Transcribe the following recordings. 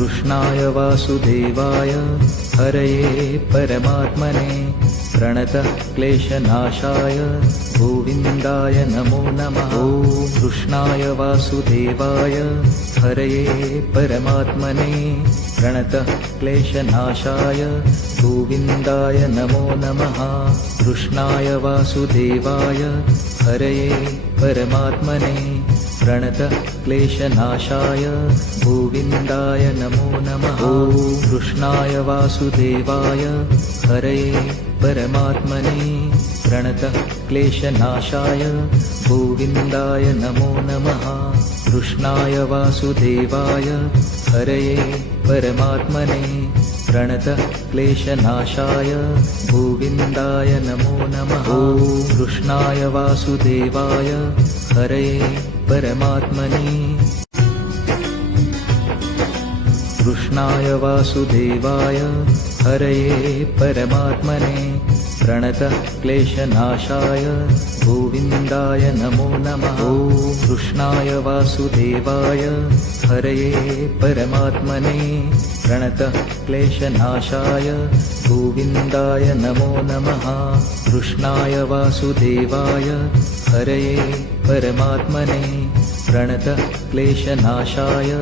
कृष्णाय वासुदेवाय हरये परमात्मने प्रणतः क्लेशनाशाय गोविन्दाय नमो नमः। ॐ कृष्णाय वासुदेवाय हरये परमात्मने प्रणतः क्लेशनाशाय गोविन्दाय नमो नमः। कृष्णाय वासुदेवाय हरये परमात्मने प्रणतः क्लेशनाशाय गोविन्दाय नमो नमः। ॐ कृष्णाय वासुदेवाय हरये परमात्मने प्रणतः क्लेशनाशाय गोविन्दाय नमो नमः। कृष्णाय वासुदेवाय हरये परमात्मने प्रणतः क्लेशनाशाय गोविन्दाय नमो नमः। ॐ कृष्णाय वासुदेवाय हरये परमात्मने कृष्णाय वासुदेवाय हरये परमात्मने प्रणतः क्लेशनाशाय गोविन्दाय नमो नमः। ॐ कृष्णाय वासुदेवाय हरये परमात्मने प्रणतः क्लेशनाशाय गोविन्दाय नमो नमः। कृष्णाय वासुदेवाय हरये परमात्मने प्रणतः क्लेशनाशाय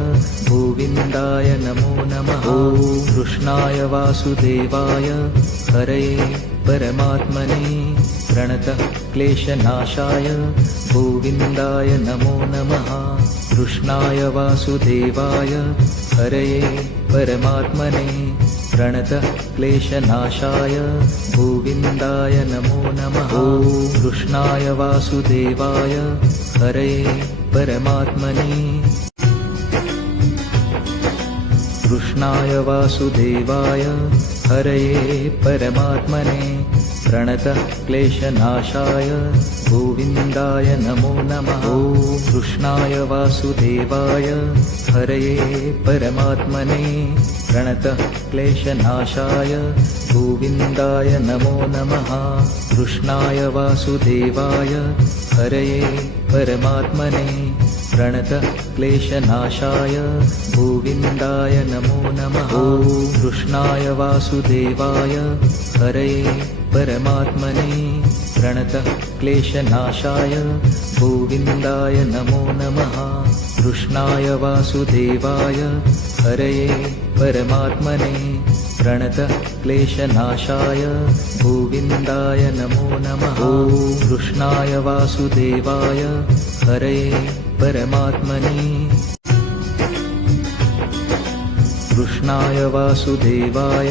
गोविन्दाय नमो नमः। ॐ कृष्णाय वासुदेवाय हरये परमात्मने प्रणतः क्लेशनाशाय गोविन्दाय नमो नमः। कृष्णाय वासुदेवाय हरये परमात्मने प्रणतः क्लेशनाशाय गोविन्दाय नमो नमः। ॐ कृष्णाय वासुदेवाय हरये परमात्मने कृष्णाय वासुदेवाय हरये परमात्मने प्रणतः क्लेशनाशाय गोविन्दाय नमो नमः। ॐ कृष्णाय वासुदेवाय हरये परमात्मने प्रणतः क्लेशनाशाय गोविन्दाय नमो नमः। कृष्णाय वासुदेवाय हरये परमात्मने प्रणतः क्लेशनाशाय गोविन्दाय नमो नमः। ॐ कृष्णाय वासुदेवाय हरये परमात्मने प्रणतः क्लेशनाशाय गोविन्दाय नमो नमः। कृष्णाय वासुदेवाय हरये परमात्मने प्रणतः क्लेशनाशाय गोविन्दाय नमो नमः। ॐ कृष्णाय वासुदेवाय हरये परमात्मने कृष्णाय वासुदेवाय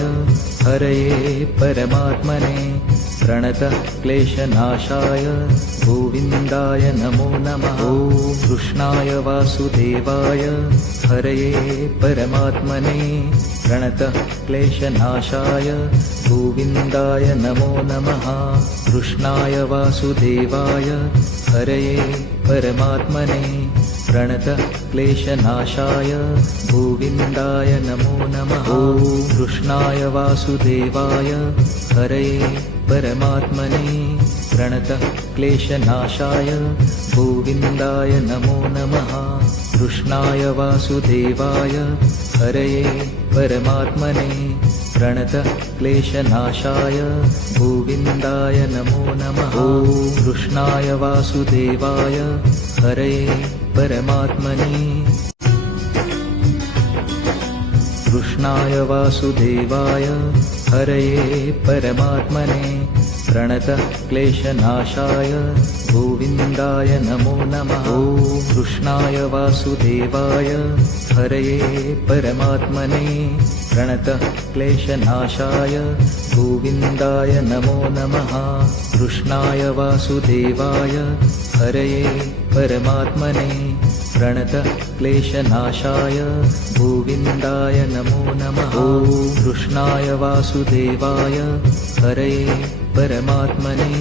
हरये परमात्मने प्रणतः क्लेशनाशाय गोविन्दाय नमो नमः। ॐ कृष्णाय वासुदेवाय हरये परमात्मने प्रणतः क्लेशनाशाय गोविन्दाय नमो नमः। कृष्णाय वासुदेवाय हरये परमात्मने प्रणतः क्लेशनाशाय गोविन्दाय नमो नमः। ॐ कृष्णाय वासुदेवाय हरये परमात्मने प्रणतः क्लेशनाशाय गोविन्दाय नमो नमः। कृष्णाय वासुदेवाय हरये परमात्मने प्रणतः क्लेशनाशाय गोविन्दाय नमो नमः। ॐ कृष्णाय वासुदेवाय हरये परमात्मने कृष्णाय वासुदेवाय हरये परमात्मने प्रणतः क्लेशनाशाय गोविन्दाय नमो नमः। ॐ कृष्णाय वासुदेवाय हरये परमात्मने प्रणतः क्लेशनाशाय गोविन्दाय नमो नमः। कृष्णाय वासुदेवाय हरये परमात्मने प्रणतः क्लेशनाशाय गोविन्दाय नमो नमः। ॐ कृष्णाय वासुदेवाय हरये परमात्मने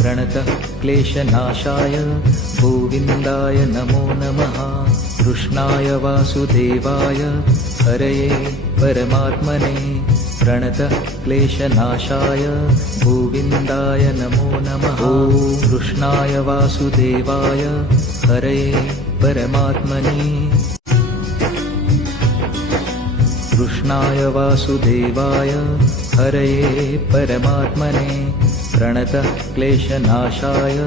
प्रणतः क्लेशनाशाय गोविन्दाय नमो नमः। कृष्णाय वासुदेवाय हरये परमात्मने प्रणतः क्लेशनाशाय गोविन्दाय नमो नमः। ॐ कृष्णाय वासुदेवाय हरये परमात्मने कृष्णाय वासुदेवाय हरये परमात्मने प्रणतः क्लेशनाशाय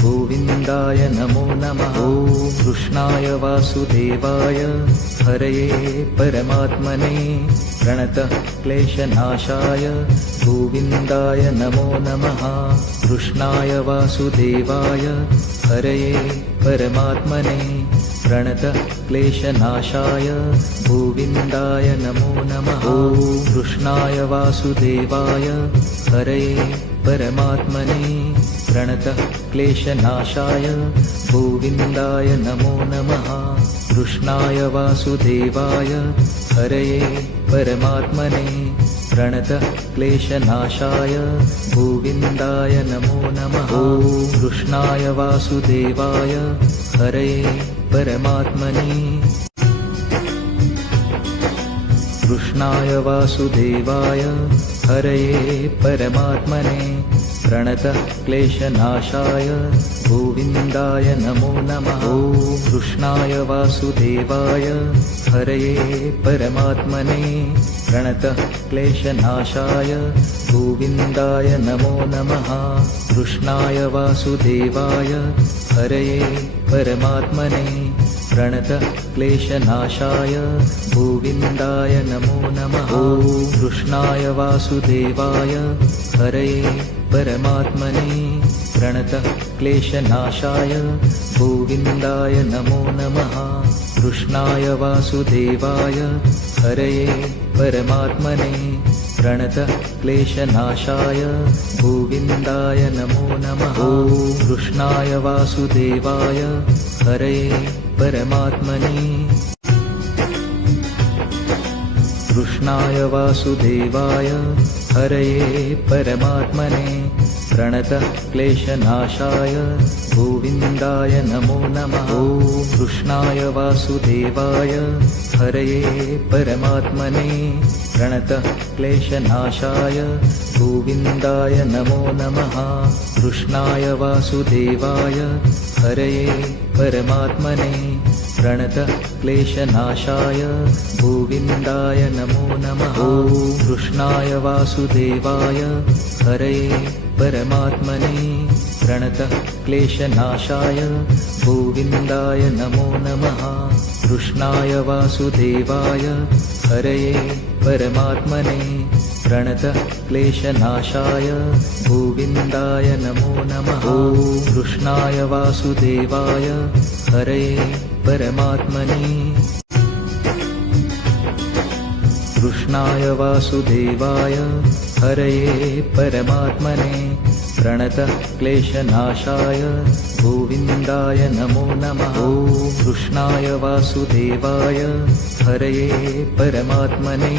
गोविन्दाय नमो नमः। ॐ कृष्णाय वासुदेवाय हरये परमात्मने प्रणतः क्लेशनाशाय गोविन्दाय नमो नमः। कृष्णाय वासुदेवाय हरये परमात्मने प्रणतः क्लेशनाशाय गोविन्दाय नमो नमः। ॐ कृष्णाय वासुदेवाय हरये परमात्मने प्रणतः क्लेशनाशाय गोविन्दाय नमो नमः। कृष्णाय वासुदेवाय हरये परमात्मने प्रणतः क्लेशनाशाय गोविन्दाय नमो नमः। ॐ कृष्णाय वासुदेवाय हरये परमात्मने कृष्णाय वासुदेवाय हरये परमात्मने प्रणतः क्लेशनाशाय गोविन्दाय नमो नमः। ॐ कृष्णाय वासुदेवाय हरये परमात्मने प्रणतः क्लेशनाशाय गोविन्दाय नमो नमः। कृष्णाय वासुदेवाय हरये परमात्मने प्रणतः क्लेशनाशाय गोविन्दाय नमो नमः। ॐ कृष्णाय वासुदेवाय हरये परमात्मने प्रणतः क्लेशनाशाय गोविन्दाय नमो नमः। कृष्णाय वासुदेवाय हरये परमात्मने प्रणतः क्लेशनाशाय गोविन्दाय नमो नमः। ॐ कृष्णाय वासुदेवाय हरये परमात्मने कृष्णाय वासुदेवाय हरये परमात्मने प्रणतः क्लेशनाशाय गोविन्दाय नमो नमः। ॐ कृष्णाय वासुदेवाय हरये परमात्मने प्रणतः क्लेशनाशाय गोविन्दाय नमो नमः। कृष्णाय वासुदेवाय हरये परमात्मने प्रणतः क्लेशनाशाय गोविन्दाय नमो नमः। ॐ कृष्णाय वासुदेवाय हरये परमात्मने प्रणतः क्लेशनाशाय गोविन्दाय नमो नमः। कृष्णाय वासुदेवाय हरये परमात्मने प्रणतः क्लेशनाशाय गोविन्दाय नमो नमः। ॐ कृष्णाय वासुदेवाय हरये परमात्मने कृष्णाय वासुदेवाय हरये परमात्मने प्रणतः क्लेशनाशाय गोविन्दाय नमो नमः। ॐ कृष्णाय वासुदेवाय हरये परमात्मने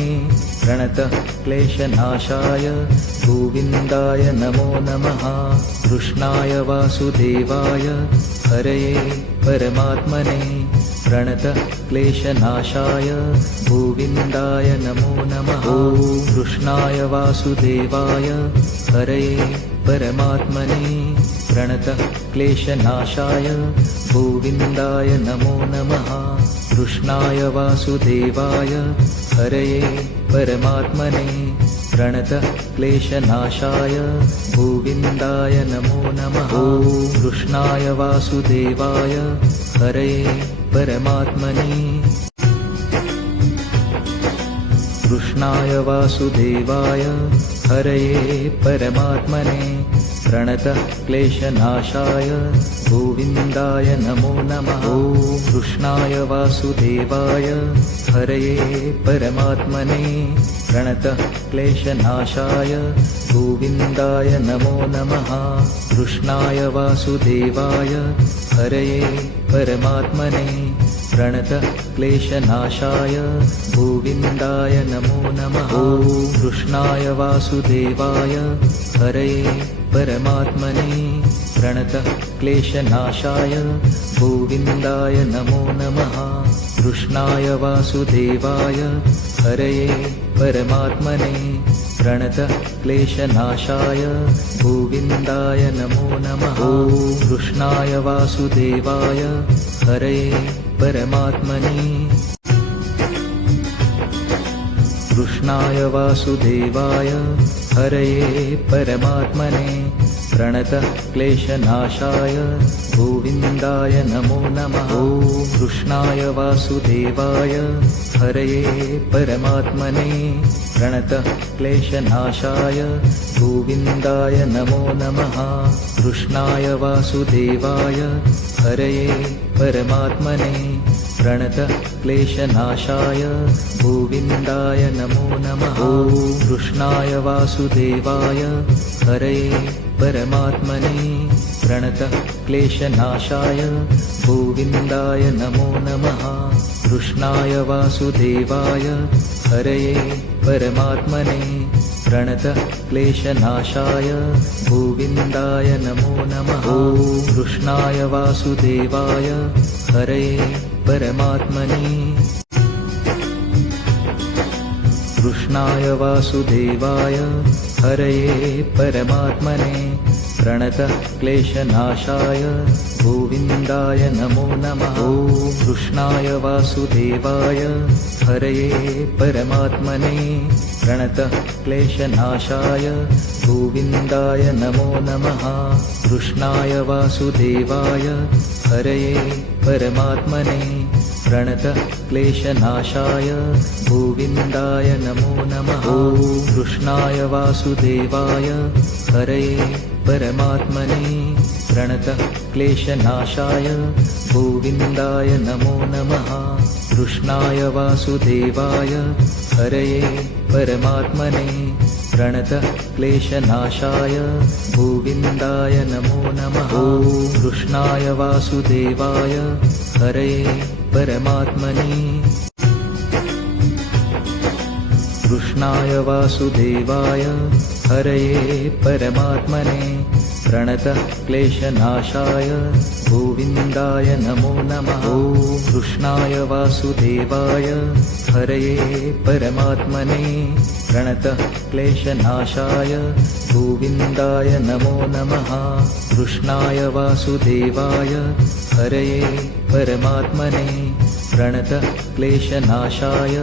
प्रणतः क्लेशनाशाय गोविन्दाय नमो नमः। कृष्णाय वासुदेवाय हरये परमात्मने प्रणतः क्लेशनाशाय गोविन्दाय नमो नमः। ॐ कृष्णाय वासुदेवाय हरये परमात्मने प्रणतः क्लेशनाशाय गोविन्दाय नमो नमः। कृष्णाय वासुदेवाय हरये परमात्मने प्रणतः क्लेशनाशाय गोविन्दाय नमो नमः। ॐ कृष्णाय वासुदेवाय हरये परमात्मने कृष्णाय वासुदेवाय हरये परमात्मने प्रणतः क्लेशनाशाय गोविन्दाय नमो नमः। ॐ कृष्णाय वासुदेवाय हरये परमात्मने प्रणतः क्लेशनाशाय गोविन्दाय नमो नमः। कृष्णाय वासुदेवाय हरये परमात्मने प्रणतः क्लेशनाशाय गोविन्दाय नमो नमः। ॐ कृष्णाय वासुदेवाय हरये परमात्मने प्रणतः क्लेशनाशाय गोविन्दाय नमो नमः। कृष्णाय वासुदेवाय हरये परमात्मने प्रणतः क्लेशनाशाय गोविन्दाय नमो नमः। ॐ कृष्णाय वासुदेवाय हरये परमात्मने कृष्णाय वासुदेवाय हरये परमात्मने प्रणतः क्लेशनाशाय गोविन्दाय नमो नमः। ॐ कृष्णाय वासुदेवाय हरये परमात्मने प्रणतः क्लेशनाशाय गोविन्दाय नमो नमः। कृष्णाय वासुदेवाय हरये परमात्मने प्रणतः क्लेशनाशाय गोविन्दाय नमो नमः। ॐ कृष्णाय वासुदेवाय हरये परमात्मने प्रणतः क्लेशनाशाय गोविन्दाय नमो नमः। कृष्णाय वासुदेवाय हरये परमात्मने प्रणतः क्लेशनाशाय गोविन्दाय नमो नमः। ॐ कृष्णाय वासुदेवाय हरये परमात्मने कृष्णाय वासुदेवाय हरये परमात्मने प्रणतः क्लेशनाशाय गोविन्दाय नमो नमः। ॐ कृष्णाय वासुदेवाय हरये परमात्मने प्रणतः क्लेशनाशाय गोविन्दाय नमो नमः। कृष्णाय वासुदेवाय हरये परमात्मने प्रणतः क्लेशनाशाय गोविन्दाय नमो नमः। ॐ कृष्णाय वासुदेवाय हरये परमात्मने प्रणतः क्लेशनाशाय गोविन्दाय नमो नमः। कृष्णाय वासुदेवाय हरये परमात्मने प्रणतः क्लेशनाशाय गोविन्दाय नमो नमः। ॐ कृष्णाय वासुदेवाय हरये परमात्मने कृष्णाय वासुदेवाय हरये परमात्मने प्रणतः क्लेशनाशाय गोविन्दाय नमो नमः। ॐ कृष्णाय वासुदेवाय हरये परमात्मने प्रणतः क्लेशनाशाय गोविन्दाय नमो नमः। कृष्णाय वासुदेवाय हरये परमात्मने प्रणतः क्लेशनाशाय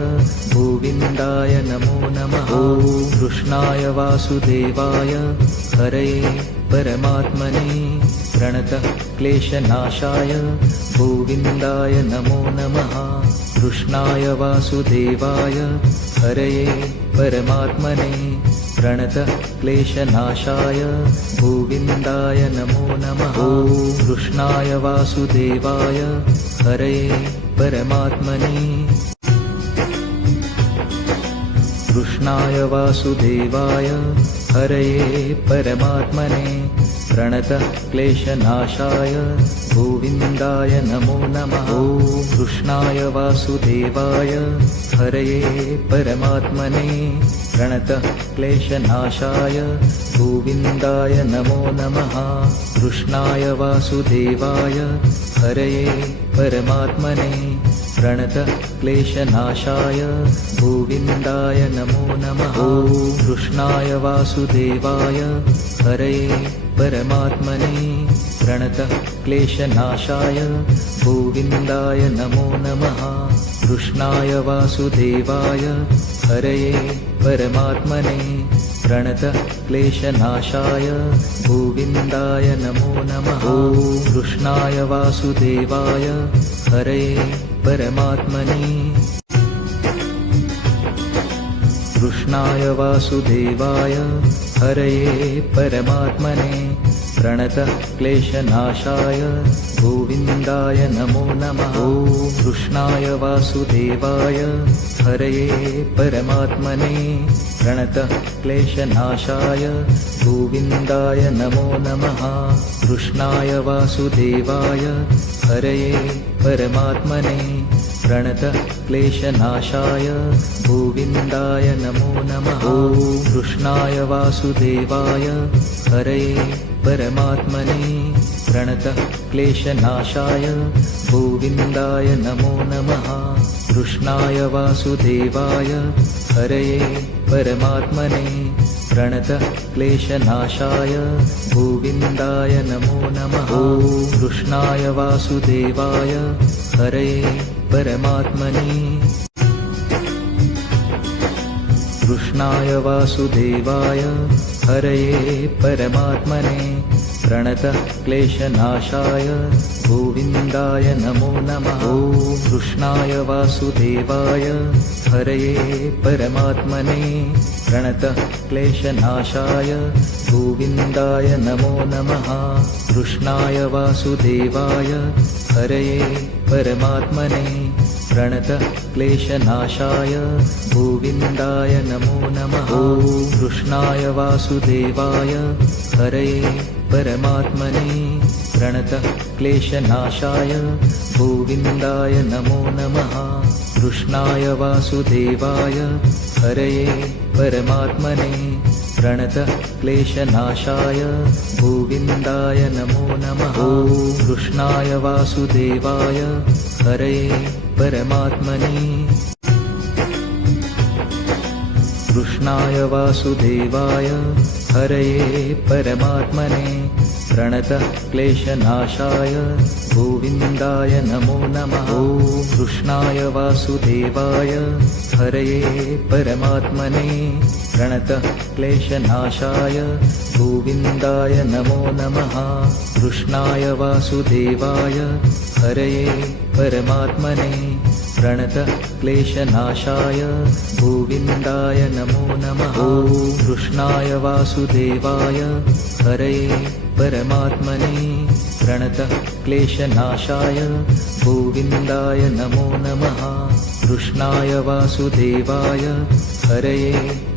गोविन्दाय नमो नमः। ॐ कृष्णाय वासुदेवाय हरये परमात्मने प्रणतः क्लेशनाशाय गोविन्दाय नमो नमः। कृष्णाय वासुदेवाय हरये परमात्मने प्रणतः क्लेशनाशाय गोविन्दाय नमो नमः। ॐ कृष्णाय वासुदेवाय हरये परमात्मने कृष्णाय वासुदेवाय हरये परमात्मने प्रणतः क्लेशनाशाय गोविन्दाय नमो नमः। ॐ कृष्णाय वासुदेवाय हरये परमात्मने प्रणतः क्लेशनाशाय गोविन्दाय नमो नमः। कृष्णाय वासुदेवाय हरये परमात्मने प्रणतः क्लेशनाशाय गोविन्दाय नमो नमः। ॐ कृष्णाय वासुदेवाय हरये परमात्मने प्रणतः क्लेशनाशाय गोविन्दाय नमो नमः। कृष्णाय वासुदेवाय हरये परमात्मने प्रणतः क्लेशनाशाय गोविन्दाय नमो नमः। ॐ कृष्णाय वासुदेवाय हरये परमात्मने कृष्णाय वासुदेवाय हरये परमात्मने प्रणतः क्लेशनाशाय गोविन्दाय नमो नमः। ॐ कृष्णाय वासुदेवाय हरये परमात्मने प्रणतः क्लेशनाशाय गोविन्दाय नमो नमः। कृष्णाय वासुदेवाय हरये परमात्मने प्रणतः क्लेशनाशाय गोविन्दाय नमो नमः। ॐ कृष्णाय वासुदेवाय हरये परमात्मने प्रणतः क्लेशनाशाय गोविन्दाय नमो नमः। कृष्णाय वासुदेवाय हरये परमात्मने प्रणतः क्लेशनाशाय गोविन्दाय नमो नमः। ॐ कृष्णाय वासुदेवाय हरये परमात्मने कृष्णाय वासुदेवाय हरये परमात्मने प्रणतः क्लेशनाशाय गोविन्दाय नमो नमः। ॐ कृष्णाय वासुदेवाय हरये परमात्मने प्रणतः क्लेशनाशाय गोविन्दाय नमो नमः। कृष्णाय वासुदेवाय हरये परमात्मने प्रणतः क्लेशनाशाय गोविन्दाय नमो नमः। ॐ कृष्णाय वासुदेवाय हरये परमात्मने प्रणतः क्लेशनाशाय गोविन्दाय नमो नमः। कृष्णाय वासुदेवाय हरये परमात्मने प्रणतः क्लेशनाशाय गोविन्दाय नमो नमः। ॐ कृष्णाय वासुदेवाय हरये परमात्मने कृष्णाय वासुदेवाय हरये परमात्मने प्रणतः क्लेशनाशाय गोविन्दाय नमो नमः। ॐ कृष्णाय वासुदेवाय हरये परमात्मने प्रणतः क्लेशनाशाय गोविन्दाय नमो नमः। कृष्णाय वासुदेवाय हरये परमात्मने प्रणतः क्लेशनाशाय गोविन्दाय नमो नमः। ॐ कृष्णाय वासुदेवाय हरये परमात्मने प्रणतः क्लेशनाशाय गोविन्दाय नमो नमः। कृष्णाय वासुदेवाय हरये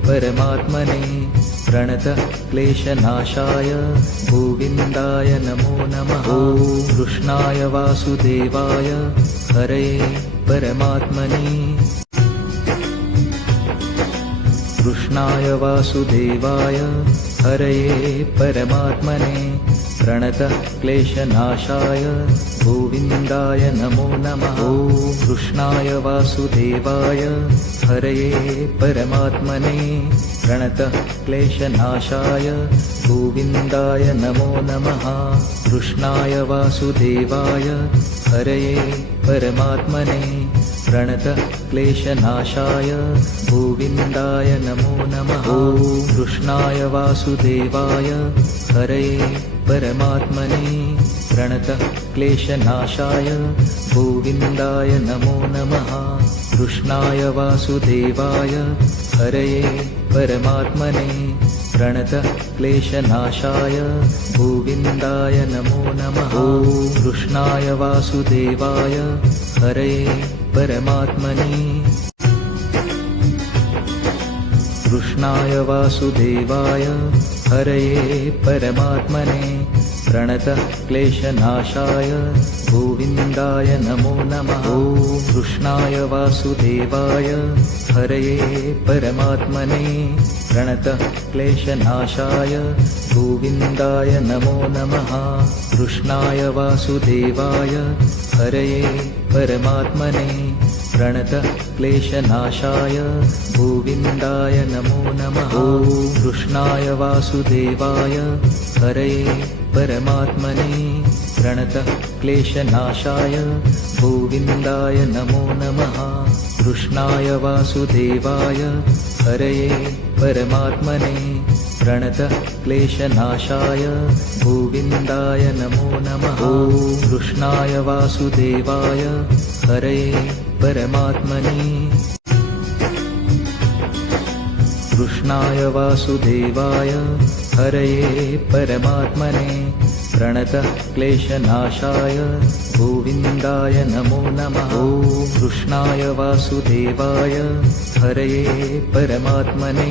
परमात्मने प्रणतः क्लेशनाशाय गोविन्दाय नमो नमः। ॐ कृष्णाय वासुदेवाय हरये परमात्मने कृष्णाय वासुदेवाय हरये परमात्मने प्रणतः क्लेशनाशाय गोविन्दाय नमो नमः। ॐ कृष्णाय वासुदेवाय हरये परमात्मने प्रणतः क्लेशनाशाय गोविन्दाय नमो नमः। कृष्णाय वासुदेवाय हरये परमात्मने प्रणतः क्लेशनाशाय गोविन्दाय नमो नमः। ॐ कृष्णाय वासुदेवाय हरये परमात्मने प्रणतः क्लेशनाशाय गोविन्दाय नमो नमः। कृष्णाय वासुदेवाय हरये परमात्मने प्रणतः क्लेशनाशाय गोविन्दाय नमो नमः। ॐ कृष्णाय वासुदेवाय हरये परमात्मने कृष्णाय वासुदेवाय हरये परमात्मने प्रणतः क्लेशनाशाय गोविन्दाय नमो नमः। ॐ कृष्णाय वासुदेवाय हरये परमात्मने प्रणतः क्लेशनाशाय गोविन्दाय नमो नमः। कृष्णाय वासुदेवाय हरये परमात्मने प्रणतः क्लेशनाशाय गोविन्दाय नमो नमः। ॐ कृष्णाय वासुदेवाय हरये परमात्मने प्रणतः क्लेशनाशाय गोविन्दाय नमो नमः। कृष्णाय वासुदेवाय हरये परमात्मने प्रणतः क्लेशनाशाय गोविन्दाय नमो नमः। ॐ कृष्णाय वासुदेवाय हरये परमात्मने कृष्णाय वासुदेवाय हरये परमात्मने प्रणतः क्लेशनाशाय गोविन्दाय नमो नमः। ॐ कृष्णाय वासुदेवाय हरये परमात्मने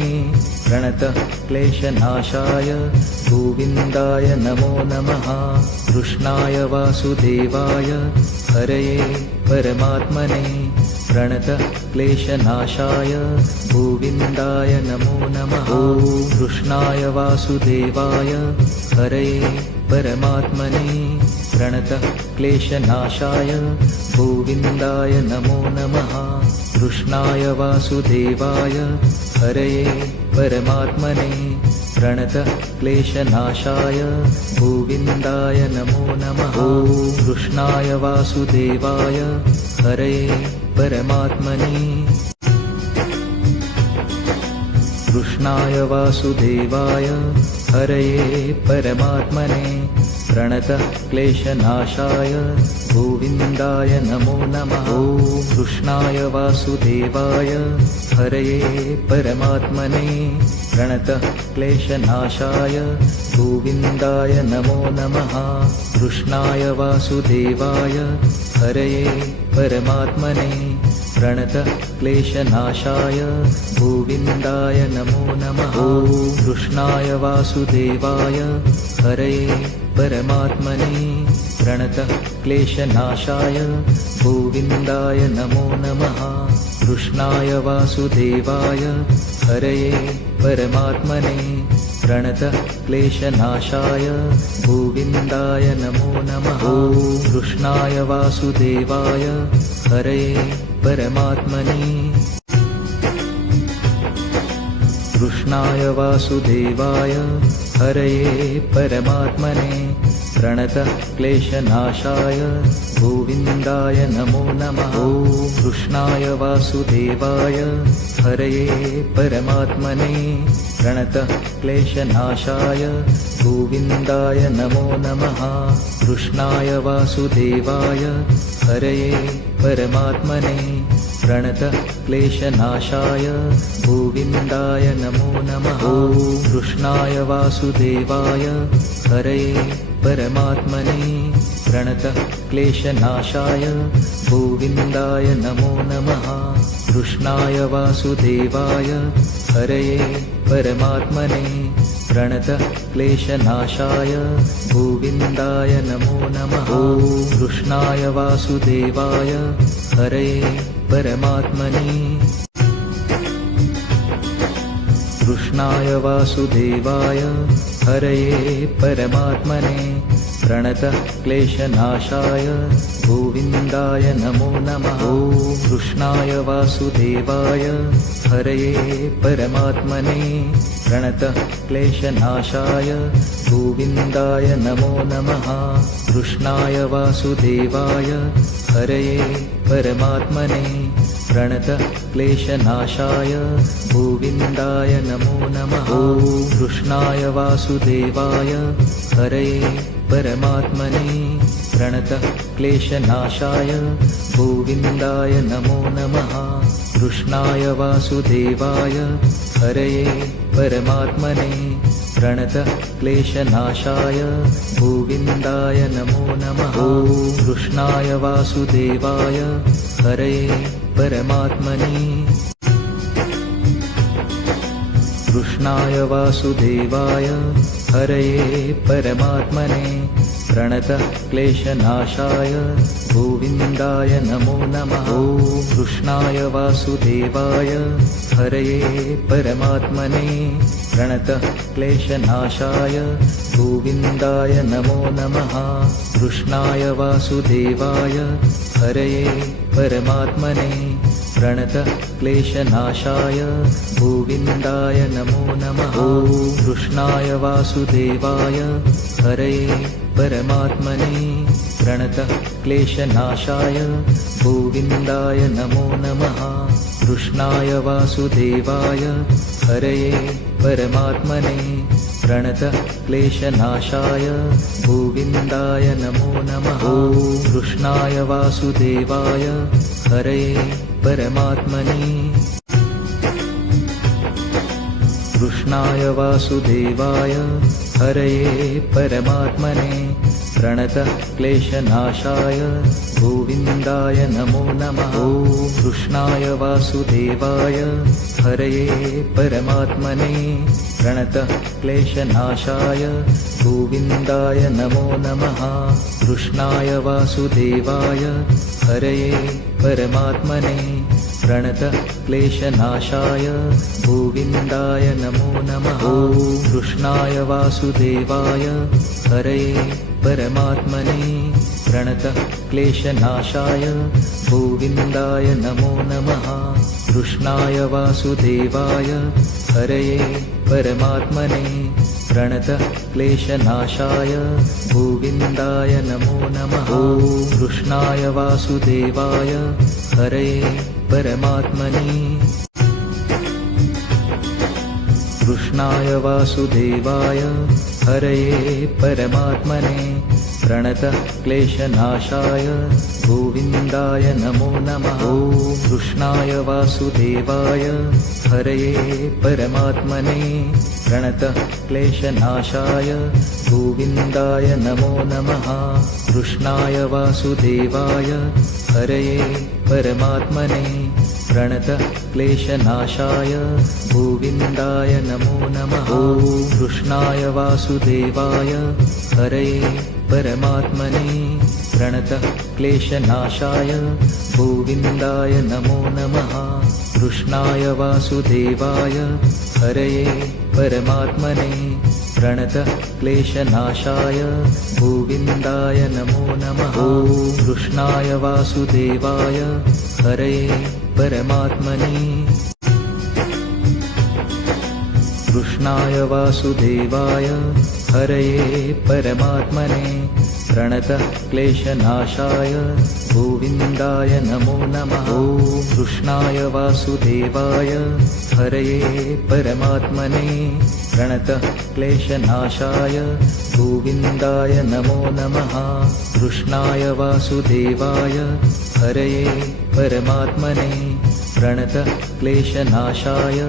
प्रणतः क्लेशनाशाय गोविन्दाय नमो नमः। कृष्णाय वासुदेवाय हरये परमात्मने प्रणतः क्लेशनाशाय गोविन्दाय नमो नमः। ॐ कृष्णाय वासुदेवाय हरये परमात्मने प्रणतः क्लेशनाशाय गोविन्दाय नमो नमः। कृष्णाय वासुदेवाय हरये परमात्मने प्रणतः क्लेशनाशाय गोविन्दाय नमो नमः। ॐ कृष्णाय वासुदेवाय हरये परमात्मने कृष्णाय वासुदेवाय हरये परमात्मने प्रणतः क्लेशनाशाय गोविन्दाय नमो नमः। ॐ कृष्णाय वासुदेवाय हरये परमात्मने प्रणतः क्लेशनाशाय गोविन्दाय नमो नमः। कृष्णाय वासुदेवाय हरये परमात्मने प्रणतः क्लेशनाशाय गोविन्दाय नमो नमः। ॐ कृष्णाय वासुदेवाय हरये परमात्मने प्रणतः क्लेशनाशाय गोविन्दाय नमो नमः। कृष्णाय वासुदेवाय हरये परमात्मने प्रणतः क्लेशनाशाय गोविन्दाय नमो नमः। ॐ कृष्णाय वासुदेवाय हरये परमात्मने कृष्णाय वासुदेवाय हरये परमात्मने प्रणतः क्लेशनाशाय गोविन्दाय नमो नमः। ॐ कृष्णाय वासुदेवाय हरये परमात्मने प्रणतः क्लेशनाशाय गोविन्दाय नमो नमः। कृष्णाय वासुदेवाय हरये परमात्मने प्रणतः क्लेशनाशाय गोविन्दाय नमो नमः। ॐ कृष्णाय वासुदेवाय हरये परमात्मने प्रणतः क्लेशनाशाय गोविन्दाय नमो नमः। कृष्णाय वासुदेवाय हरये परमात्मने प्रणतः क्लेशनाशाय गोविन्दाय नमो नमः। ॐ कृष्णाय वासुदेवाय हरये परमात्मने कृष्णाय वासुदेवाय हरये परमात्मने प्रणतः क्लेशनाशाय गोविन्दाय नमो नमः। ॐ कृष्णाय वासुदेवाय हरये परमात्मने प्रणतः क्लेशनाशाय गोविन्दाय नमो नमः। कृष्णाय वासुदेवाय हरये परमात्मने प्रणतः क्लेशनाशाय गोविन्दाय नमो नमः। ॐ कृष्णाय वासुदेवाय हरये परमात्मने प्रणतः क्लेशनाशाय गोविन्दाय नमो नमः। कृष्णाय वासुदेवाय हरये परमात्मने प्रणतः क्लेशनाशाय गोविन्दाय नमो नमः। ॐ कृष्णाय वासुदेवाय हरये परमात्मने कृष्णाय वासुदेवाय हरये परमात्मने प्रणतः क्लेशनाशाय गोविन्दाय नमो नमः। ॐ कृष्णाय वासुदेवाय हरये परमात्मने प्रणतः क्लेशनाशाय गोविन्दाय नमो नमः। कृष्णाय वासुदेवाय हरये परमात्मने प्रणतः क्लेशनाशाय गोविन्दाय नमो नमः। ॐ कृष्णाय वासुदेवाय हरये परमात्मने प्रणतः क्लेशनाशाय गोविन्दाय नमो नमः। कृष्णाय वासुदेवाय हरये परमात्मने प्रणतः क्लेशनाशाय गोविन्दाय नमो नमः। ॐ कृष्णाय वासुदेवाय हरये परमात्मने कृष्णाय वासुदेवाय हरये परमात्मने प्रणतः क्लेशनाशाय गोविन्दाय नमो नमः। ॐ कृष्णाय वासुदेवाय हरये परमात्मने प्रणतः क्लेशनाशाय गोविन्दाय नमो नमः। कृष्णाय वासुदेवाय हरये परमात्मने प्रणतः क्लेशनाशाय गोविन्दाय नमो नमः। ॐ कृष्णाय वासुदेवाय हरये परमात्मने प्रणतः क्लेशनाशाय गोविन्दाय नमो नमः। कृष्णाय वासुदेवाय हरये परमात्मने प्रणतः क्लेशनाशाय गोविन्दाय नमो नमः। ॐ कृष्णाय वासुदेवाय हरये परमात्मने कृष्णाय वासुदेवाय हरये परमात्मने प्रणतः क्लेशनाशाय गोविन्दाय नमो नमः। ॐ कृष्णाय वासुदेवाय हरये परमात्मने प्रणतः क्लेशनाशाय गोविन्दाय नमो नमः। कृष्णाय वासुदेवाय हरये परमात्मने प्रणतः क्लेशनाशाय गोविन्दाय नमो नमः। ॐ कृष्णाय वासुदेवाय हरये परमात्मने प्रणतः क्लेशनाशाय गोविन्दाय नमो नमः। कृष्णाय वासुदेवाय हरये परमात्मने प्रणतः क्लेशनाशाय गोविन्दाय नमो नमः। ॐ कृष्णाय वासुदेवाय हरये परमात्मने कृष्णाय वासुदेवाय हरये परमात्मने प्रणतः क्लेशनाशाय गोविन्दाय नमो नमः। ॐ कृष्णाय वासुदेवाय हरये परमात्मने प्रणतः क्लेशनाशाय गोविन्दाय नमो नमः। कृष्णाय वासुदेवाय हरये परमात्मने प्रणतः क्लेशनाशाय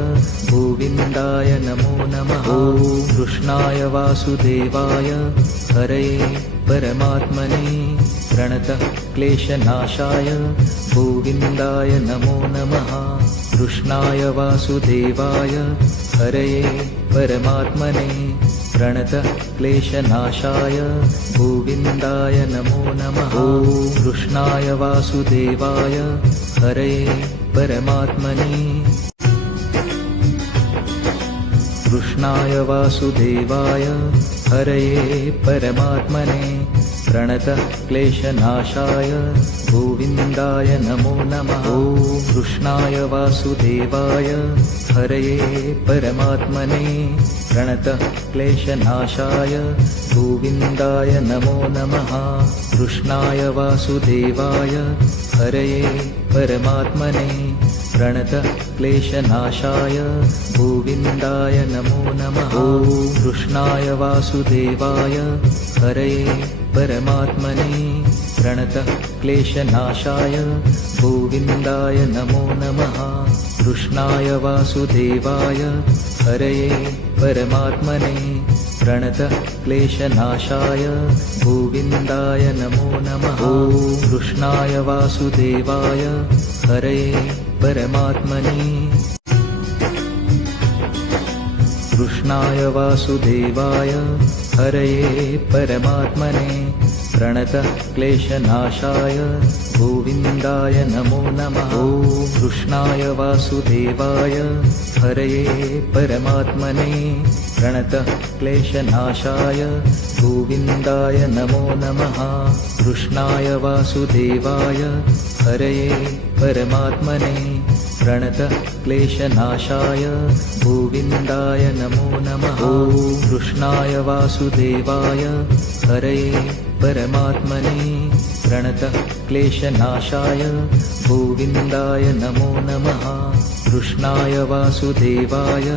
गोविन्दाय नमो नमः। ॐ कृष्णाय वासुदेवाय हरये परमात्मने प्रणतः क्लेशनाशाय गोविन्दाय नमो नमः। कृष्णाय वासुदेवाय हरये परमात्मने प्रणतः क्लेशनाशाय गोविन्दाय नमो नमः। ॐ कृष्णाय वासुदेवाय हरये परमात्मने कृष्णाय वासुदेवाय हरये परमात्मने प्रणतः क्लेशनाशाय गोविन्दाय नमो नमः। ॐ कृष्णाय वासुदेवाय हरये परमात्मने प्रणतः क्लेशनाशाय गोविन्दाय नमो नमः। कृष्णाय वासुदेवाय हरये परमात्मने प्रणतः क्लेशनाशाय गोविन्दाय नमो नमः। ॐ कृष्णाय वासुदेवाय हरये परमात्मने प्रणतः क्लेशनाशाय गोविन्दाय नमो नमः। कृष्णाय वासुदेवाय हरये परमात्मने प्रणतः क्लेशनाशाय गोविन्दाय नमो नमः। ॐ कृष्णाय वासुदेवाय हरये परमात्मने कृष्णाय वासुदेवाय हरये परमात्मने प्रणतः क्लेशनाशाय गोविन्दाय नमो नमः। ॐ कृष्णाय वासुदेवाय हरये परमात्मने प्रणतः क्लेशनाशाय गोविन्दाय नमो नमः। कृष्णाय वासुदेवाय हरये परमात्मने प्रणतः क्लेशनाशाय गोविन्दाय नमो नमः। ॐ कृष्णाय वासुदेवाय हरये परमात्मने प्रणतः क्लेशनाशाय गोविन्दाय नमो नमः। कृष्णाय वासुदेवाय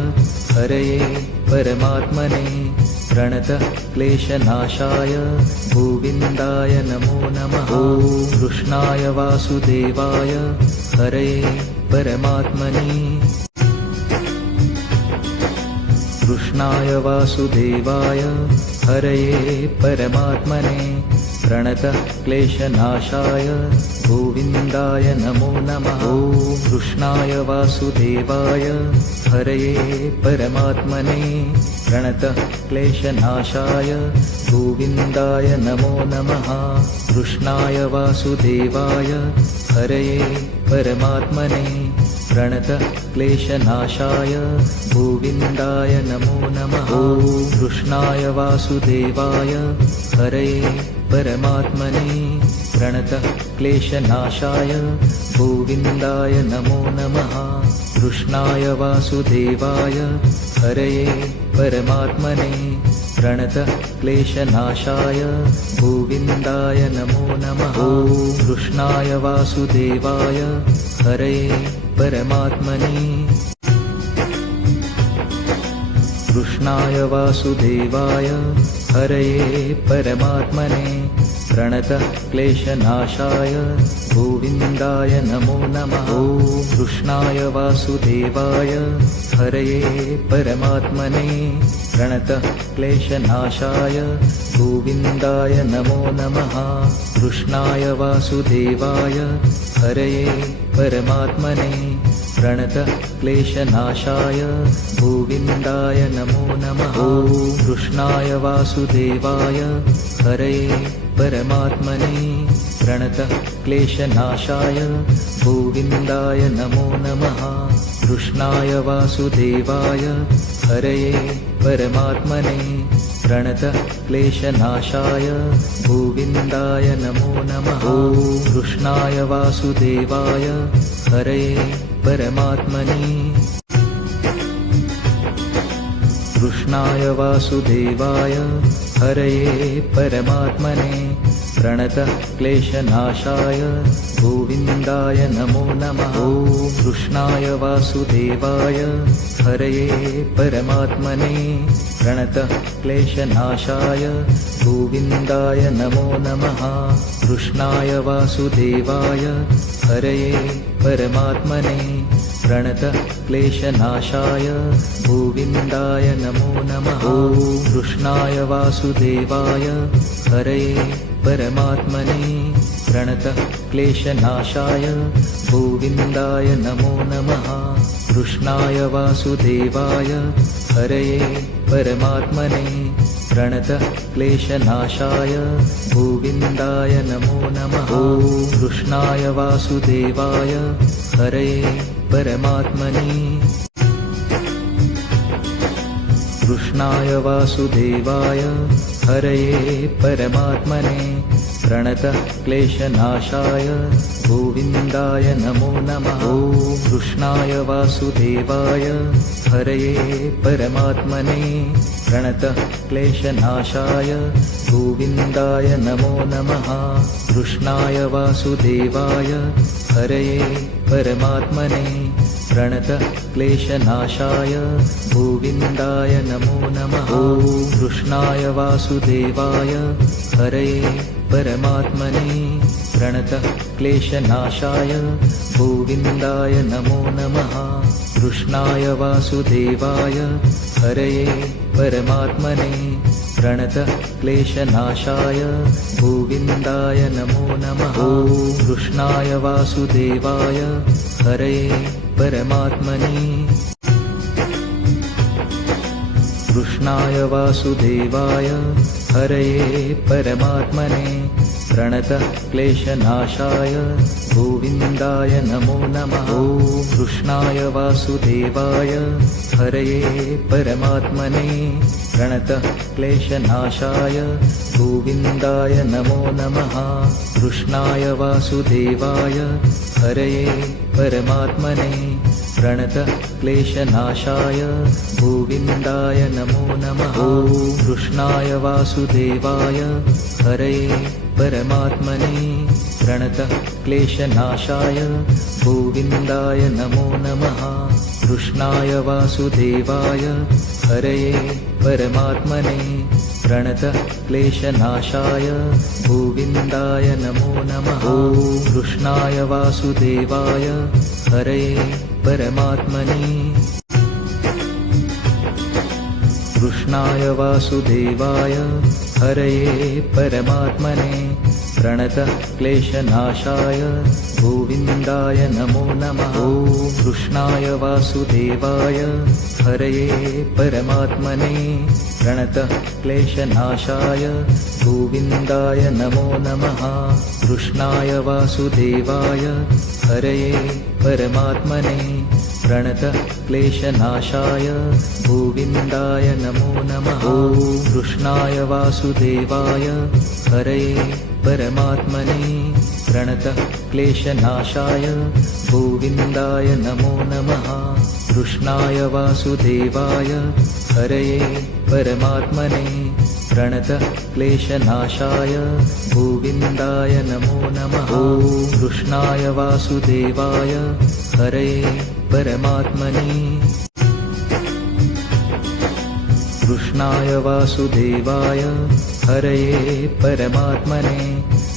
हरये परमात्मने प्रणतः क्लेशनाशाय गोविन्दाय नमो नमः। ॐ कृष्णाय वासुदेवाय हरये परमात्मने कृष्णाय वासुदेवाय हरये परमात्मने प्रणतः क्लेशनाशाय गोविन्दाय नमो नमः। ॐ कृष्णाय वासुदेवाय हरये परमात्मने प्रणतः क्लेशनाशाय गोविन्दाय नमो नमः। कृष्णाय वासुदेवाय हरये परमात्मने प्रणतः क्लेशनाशाय गोविन्दाय नमो नमः। ॐ कृष्णाय वासुदेवाय हरये परमात्मने प्रणतः क्लेशनाशाय गोविन्दाय नमो नमः। कृष्णाय वासुदेवाय हरये परमात्मने प्रणतः क्लेशनाशाय गोविन्दाय नमो नमः। ॐ कृष्णाय वासुदेवाय हरये परमात्मने कृष्णाय वासुदेवाय हरये परमात्मने प्रणतः क्लेशनाशाय गोविन्दाय नमो नमः। ॐ कृष्णाय वासुदेवाय हरये परमात्मने प्रणतः क्लेशनाशाय गोविन्दाय नमो नमः। कृष्णाय वासुदेवाय हरये परमात्मने प्रणतः क्लेशनाशाय गोविन्दाय नमो नमः। ॐ कृष्णाय वासुदेवाय हरये परमात्मने प्रणतः क्लेशनाशाय गोविन्दाय नमो नमः। कृष्णाय वासुदेवाय हरये परमात्मने प्रणतः क्लेशनाशाय गोविन्दाय नमो नमः। ॐ कृष्णाय वासुदेवाय हरये परमात्मने कृष्णाय वासुदेवाय हरये परमात्मने प्रणतः क्लेशनाशाय गोविन्दाय नमो नमः। ॐ कृष्णाय वासुदेवाय हरये परमात्मने प्रणतः क्लेशनाशाय गोविन्दाय नमो नमः। कृष्णाय वासुदेवाय हरये परमात्मने प्रणतः क्लेशनाशाय गोविन्दाय नमो नमः। ॐ कृष्णाय वासुदेवाय हरये परमात्मने प्रणतः क्लेशनाशाय गोविन्दाय नमो नमः। कृष्णाय वासुदेवाय हरये परमात्मने प्रणतः क्लेशनाशाय गोविन्दाय नमो नमः। ॐ कृष्णाय वासुदेवाय हरये परमात्मने कृष्णाय वासुदेवाय हरये परमात्मने प्रणतः क्लेशनाशाय गोविन्दाय नमो नमः। ॐ कृष्णाय वासुदेवाय हरये परमात्मने प्रणतः क्लेशनाशाय गोविन्दाय नमो नमः। कृष्णाय वासुदेवाय हरये परमात्मने प्रणतः क्लेशनाशाय गोविन्दाय नमो नमः। ॐ कृष्णाय वासुदेवाय हरये परमात्मने प्रणतः क्लेशनाशाय गोविन्दाय नमो नमः। कृष्णाय वासुदेवाय हरये परमात्मने प्रणतः क्लेशनाशाय गोविन्दाय नमो नमः। ॐ कृष्णाय वासुदेवाय हरये परमात्मने कृष्णाय वासुदेवाय हरये परमात्मने प्रणतः क्लेशनाशाय गोविन्दाय नमो नमः। ॐ कृष्णाय वासुदेवाय हरये परमात्मने प्रणतः क्लेशनाशाय गोविन्दाय नमो नमः। कृष्णाय वासुदेवाय हरये परमात्मने प्रणतः क्लेशनाशाय गोविन्दाय नमो नमः। ॐ कृष्णाय वासुदेवाय हरये परमात्मने प्रणतः क्लेशनाशाय गोविन्दाय नमो नमः। कृष्णाय वासुदेवाय हरये परमात्मने प्रणतः क्लेशनाशाय गोविन्दाय नमो नमः। ॐ कृष्णाय वासुदेवाय हरये परमात्मने कृष्णाय वासुदेवाय हरये परमात्मने प्रणतः क्लेशनाशाय गोविन्दाय नमो नमः। ॐ कृष्णाय वासुदेवाय हरये परमात्मने प्रणतः क्लेशनाशाय गोविन्दाय नमो नमः। कृष्णाय वासुदेवाय हरये परमात्मने प्रणतः क्लेशनाशाय गोविन्दाय नमो नमः। ॐ कृष्णाय वासुदेवाय हरये परमात्मने प्रणतः क्लेशनाशाय गोविन्दाय नमो नमः। कृष्णाय वासुदेवाय हरये परमात्मने प्रणतः क्लेशनाशाय गोविन्दाय नमो नमः। ॐ कृष्णाय वासुदेवाय हरये परमात्मने कृष्णाय वासुदेवाय हरये परमात्मने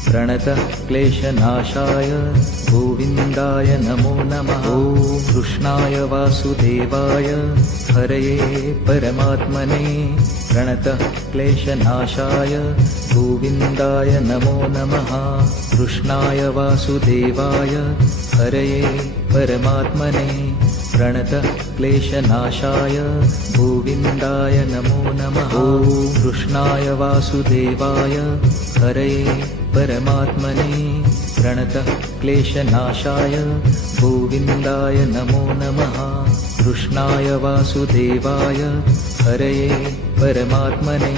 प्रणतः क्लेशनाशाय गोविन्दाय नमो नमः। ॐ कृष्णाय वासुदेवाय हरये परमात्मने प्रणतः क्लेशनाशाय गोविन्दाय नमो नमः। कृष्णाय वासुदेवाय हरये परमात्मने प्रणतः क्लेशनाशाय गोविन्दाय नमो नमः। ॐ कृष्णाय वासुदेवाय हरये परमात्मने प्रणतः क्लेशनाशाय गोविन्दाय नमो नमः। कृष्णाय वासुदेवाय हरये परमात्मने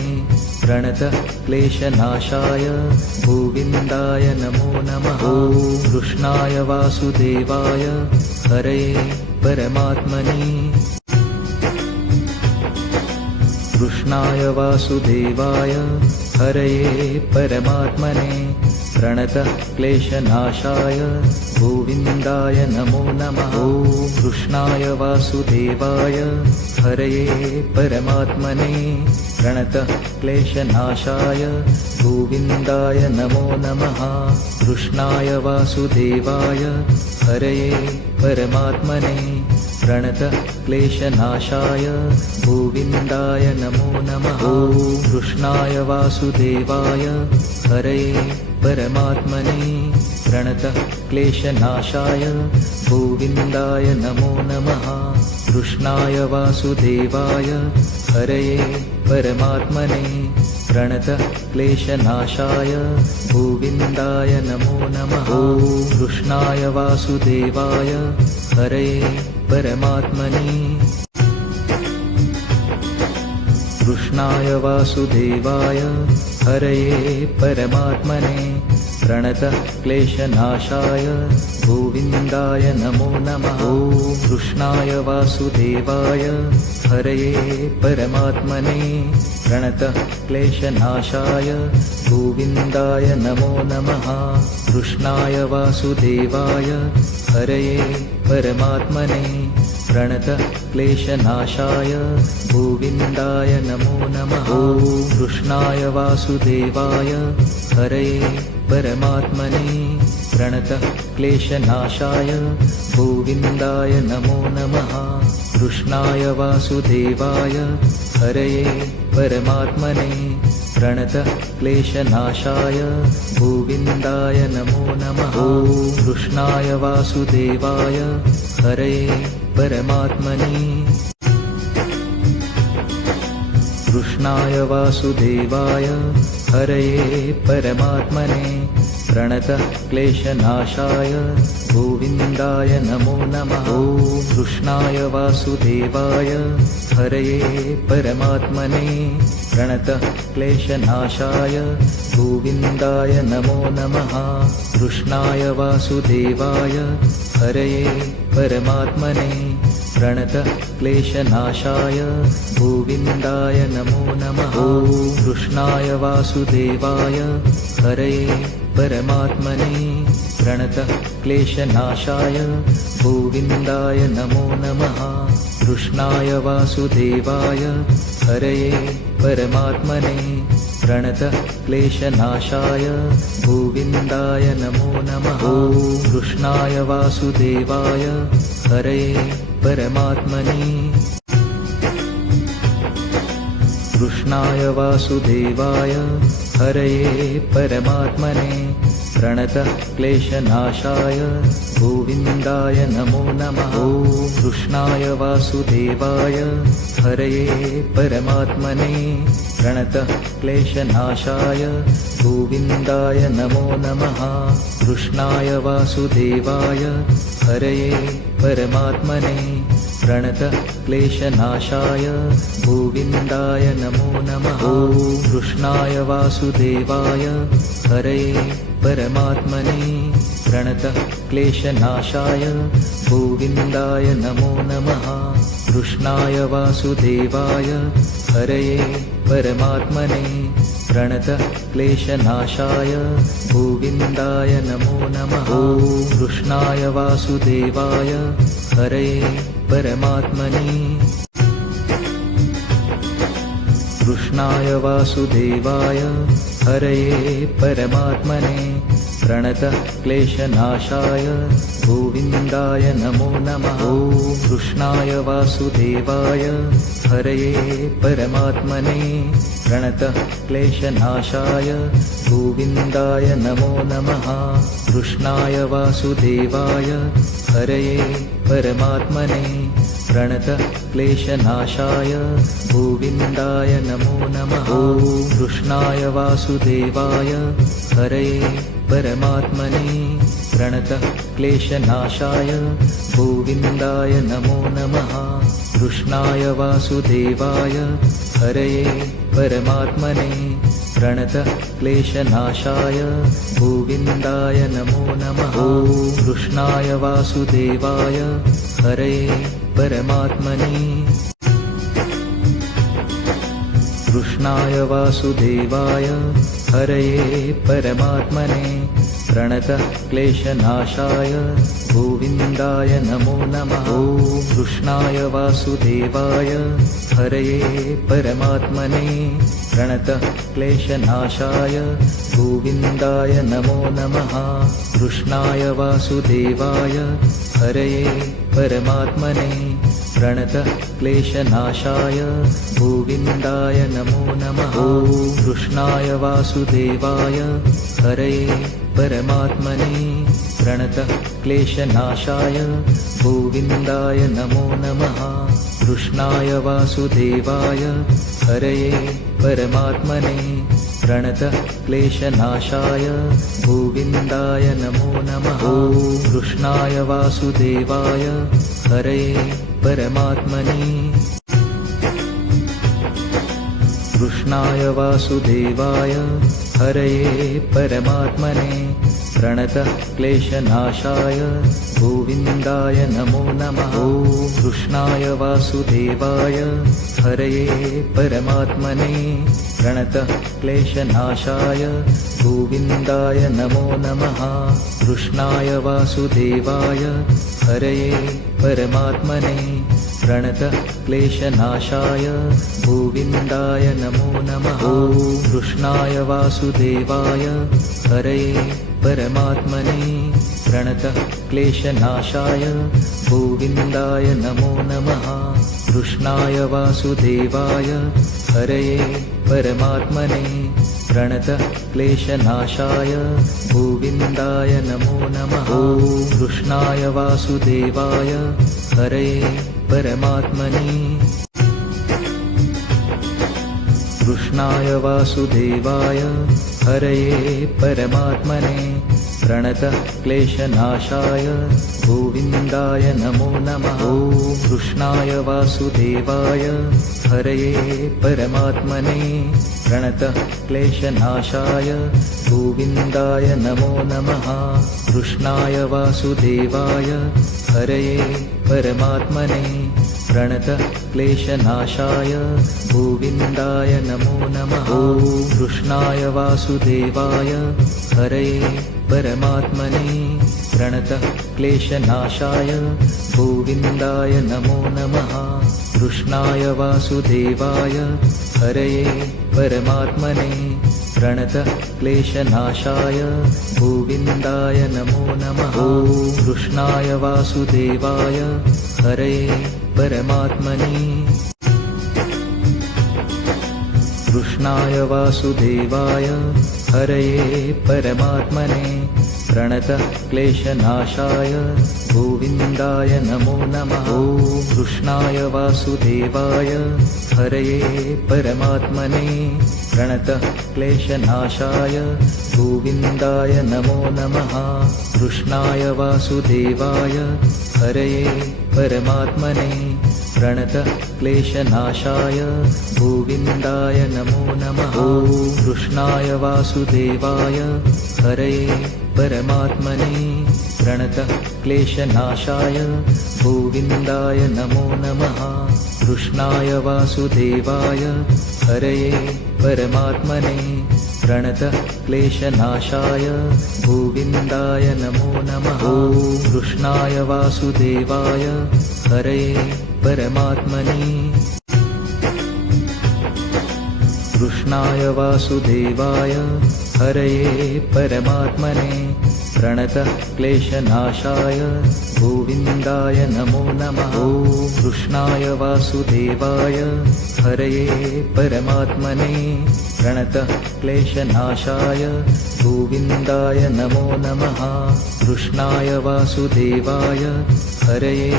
प्रणतः क्लेशनाशाय गोविन्दाय नमो नमः। ॐ कृष्णाय वासुदेवाय हरये परमात्मने कृष्णाय वासुदेवाय हरये परमात्मने प्रणतः क्लेशनाशाय गोविन्दाय नमो नमः। ॐ कृष्णाय वासुदेवाय हरये परमात्मने प्रणतः क्लेशनाशाय गोविन्दाय नमो नमः। कृष्णाय वासुदेवाय हरये परमात्मने प्रणतः क्लेशनाशाय गोविन्दाय नमो नमः। ॐ कृष्णाय वासुदेवाय हरये परमात्मने प्रणतः क्लेशनाशाय गोविन्दाय नमो नमः। कृष्णाय वासुदेवाय हरये परमात्मने प्रणतः क्लेशनाशाय गोविन्दाय नमो नमः। ॐ कृष्णाय वासुदेवाय हरये परमात्मने कृष्णाय वासुदेवाय हरये परमात्मने प्रणतः क्लेशनाशाय गोविन्दाय नमो नमः। ॐ कृष्णाय वासुदेवाय हरये परमात्मने प्रणतः क्लेशनाशाय गोविन्दाय नमो नमः। कृष्णाय वासुदेवाय हरये परमात्मने प्रणतः क्लेशनाशाय गोविन्दाय नमो नमः। ॐ कृष्णाय वासुदेवाय हरये परमात्मने प्रणतः क्लेशनाशाय गोविन्दाय नमो नमः। कृष्णाय वासुदेवाय हरये परमात्मने प्रणतः क्लेशनाशाय गोविन्दाय नमो नमः। ॐ कृष्णाय वासुदेवाय हरये परमात्मने कृष्णाय वासुदेवाय हरये परमात्मने प्रणतः क्लेशनाशाय गोविन्दाय नमो नमः। ॐ कृष्णाय वासुदेवाय हरये परमात्मने प्रणतः क्लेशनाशाय गोविन्दाय नमो नमः। कृष्णाय वासुदेवाय हरये परमात्मने प्रणतः क्लेशनाशाय गोविन्दाय नमो नमः। ॐ कृष्णाय वासुदेवाय हरये परमात्मने प्रणतः क्लेशनाशाय गोविन्दाय नमो नमः। कृष्णाय वासुदेवाय हरये परमात्मने प्रणतः क्लेशनाशाय गोविन्दाय नमो नमः। ॐ कृष्णाय वासुदेवाय हरये परमात्मने कृष्णाय वासुदेवाय हरये परमात्मने प्रणतः क्लेशनाशाय गोविन्दाय नमो नमः। ॐ कृष्णाय वासुदेवाय हरये परमात्मने प्रणतः क्लेशनाशाय गोविन्दाय नमो नमः। कृष्णाय वासुदेवाय हरये परमात्मने प्रणतः क्लेशनाशाय गोविन्दाय नमो नमः। ॐ कृष्णाय वासुदेवाय हरये परमात्मने प्रणतः क्लेशनाशाय गोविन्दाय नमो नमः। कृष्णाय वासुदेवाय हरये परमात्मने प्रणतः क्लेशनाशाय गोविन्दाय नमो नमः। ॐ कृष्णाय वासुदेवाय हरये परमात्मने कृष्णाय वासुदेवाय हरये परमात्मने प्रणतः क्लेशनाशाय गोविन्दाय नमो नमः। ॐ कृष्णाय वासुदेवाय हरये परमात्मने प्रणतः क्लेशनाशाय गोविन्दाय नमो नमः। कृष्णाय वासुदेवाय हरये परमात्मने प्रणतः क्लेशनाशाय गोविन्दाय नमो नमः। ॐ कृष्णाय वासुदेवाय हरये परमात्मने प्रणतः क्लेशनाशाय गोविन्दाय नमो नमः। कृष्णाय वासुदेवाय हरये परमात्मने प्रणतः क्लेशनाशाय गोविन्दाय नमो नमः। ॐ कृष्णाय वासुदेवाय हरये परमात्मने कृष्णाय वासुदेवाय हरये परमात्मने प्रणतः क्लेशनाशाय गोविन्दाय नमो नमः। ॐ कृष्णाय वासुदेवाय हरये परमात्मने प्रणतः क्लेशनाशाय गोविन्दाय नमो नमः। कृष्णाय वासुदेवाय हरये परमात्मने प्रणतः क्लेशनाशाय गोविन्दाय नमो नमः। ॐ कृष्णाय वासुदेवाय हरये परमात्मने प्रणतः क्लेशनाशाय गोविन्दाय नमो नमः। कृष्णाय वासुदेवाय हरये परमात्मने प्रणतः क्लेशनाशाय गोविन्दाय नमो नमः। ॐ कृष्णाय वासुदेवाय हरये परमात्मने कृष्णाय वासुदेवाय हरये परमात्मने प्रणतः क्लेशनाशाय गोविन्दाय नमो नमः। ॐ कृष्णाय वासुदेवाय हरये परमात्मने प्रणतः क्लेशनाशाय गोविन्दाय नमो नमः। कृष्णाय वासुदेवाय हरये परमात्मने प्रणतः क्लेशनाशाय गोविन्दाय नमो नमः। ॐ कृष्णाय वासुदेवाय हरये परमात्मने प्रणतः क्लेशनाशाय गोविन्दाय नमो नमः। कृष्णाय वासुदेवाय हरये परमात्मने प्रणतः क्लेशनाशाय गोविन्दाय नमो नमः। ॐ कृष्णाय वासुदेवाय हरये परमात्मने कृष्णाय वासुदेवाय हरये परमात्मने प्रणतः क्लेशनाशाय गोविन्दाय नमो नमः। ॐ कृष्णाय वासुदेवाय हरये परमात्मने प्रणतः क्लेशनाशाय गोविन्दाय नमो नमः। कृष्णाय वासुदेवाय हरये परमात्मने प्रणतः क्लेशनाशाय गोविन्दाय नमो नमः। ॐ कृष्णाय वासुदेवाय हरये परमात्मने प्रणतः क्लेशनाशाय गोविन्दाय नमो नमः। कृष्णाय वासुदेवाय हरये परमात्मने प्रणतः क्लेशनाशाय गोविन्दाय नमो नमः। ॐ कृष्णाय वासुदेवाय हरये परमात्मने कृष्णाय वासुदेवाय हरये परमात्मने प्रणतः क्लेशनाशाय गोविन्दाय नमो नमः। ॐ कृष्णाय वासुदेवाय हरये परमात्मने प्रणतः क्लेशनाशाय गोविन्दाय नमो नमः। कृष्णाय वासुदेवाय हरये परमात्मने प्रणतः क्लेशनाशाय गोविन्दाय नमो नमः। ॐ कृष्णाय वासुदेवाय हरये परमात्मने प्रणतः क्लेशनाशाय गोविन्दाय नमो नमः। कृष्णाय वासुदेवाय हरये परमात्मने प्रणतः क्लेशनाशाय गोविन्दाय नमो नमः। ॐ कृष्णाय वासुदेवाय हरये परमात्मने कृष्णाय वासुदेवाय हरये परमात्मने प्रणतः क्लेशनाशाय गोविन्दाय नमो नमः। ॐ कृष्णाय वासुदेवाय हरये परमात्मने प्रणतः क्लेशनाशाय गोविन्दाय नमो नमः। कृष्णाय वासुदेवाय हरये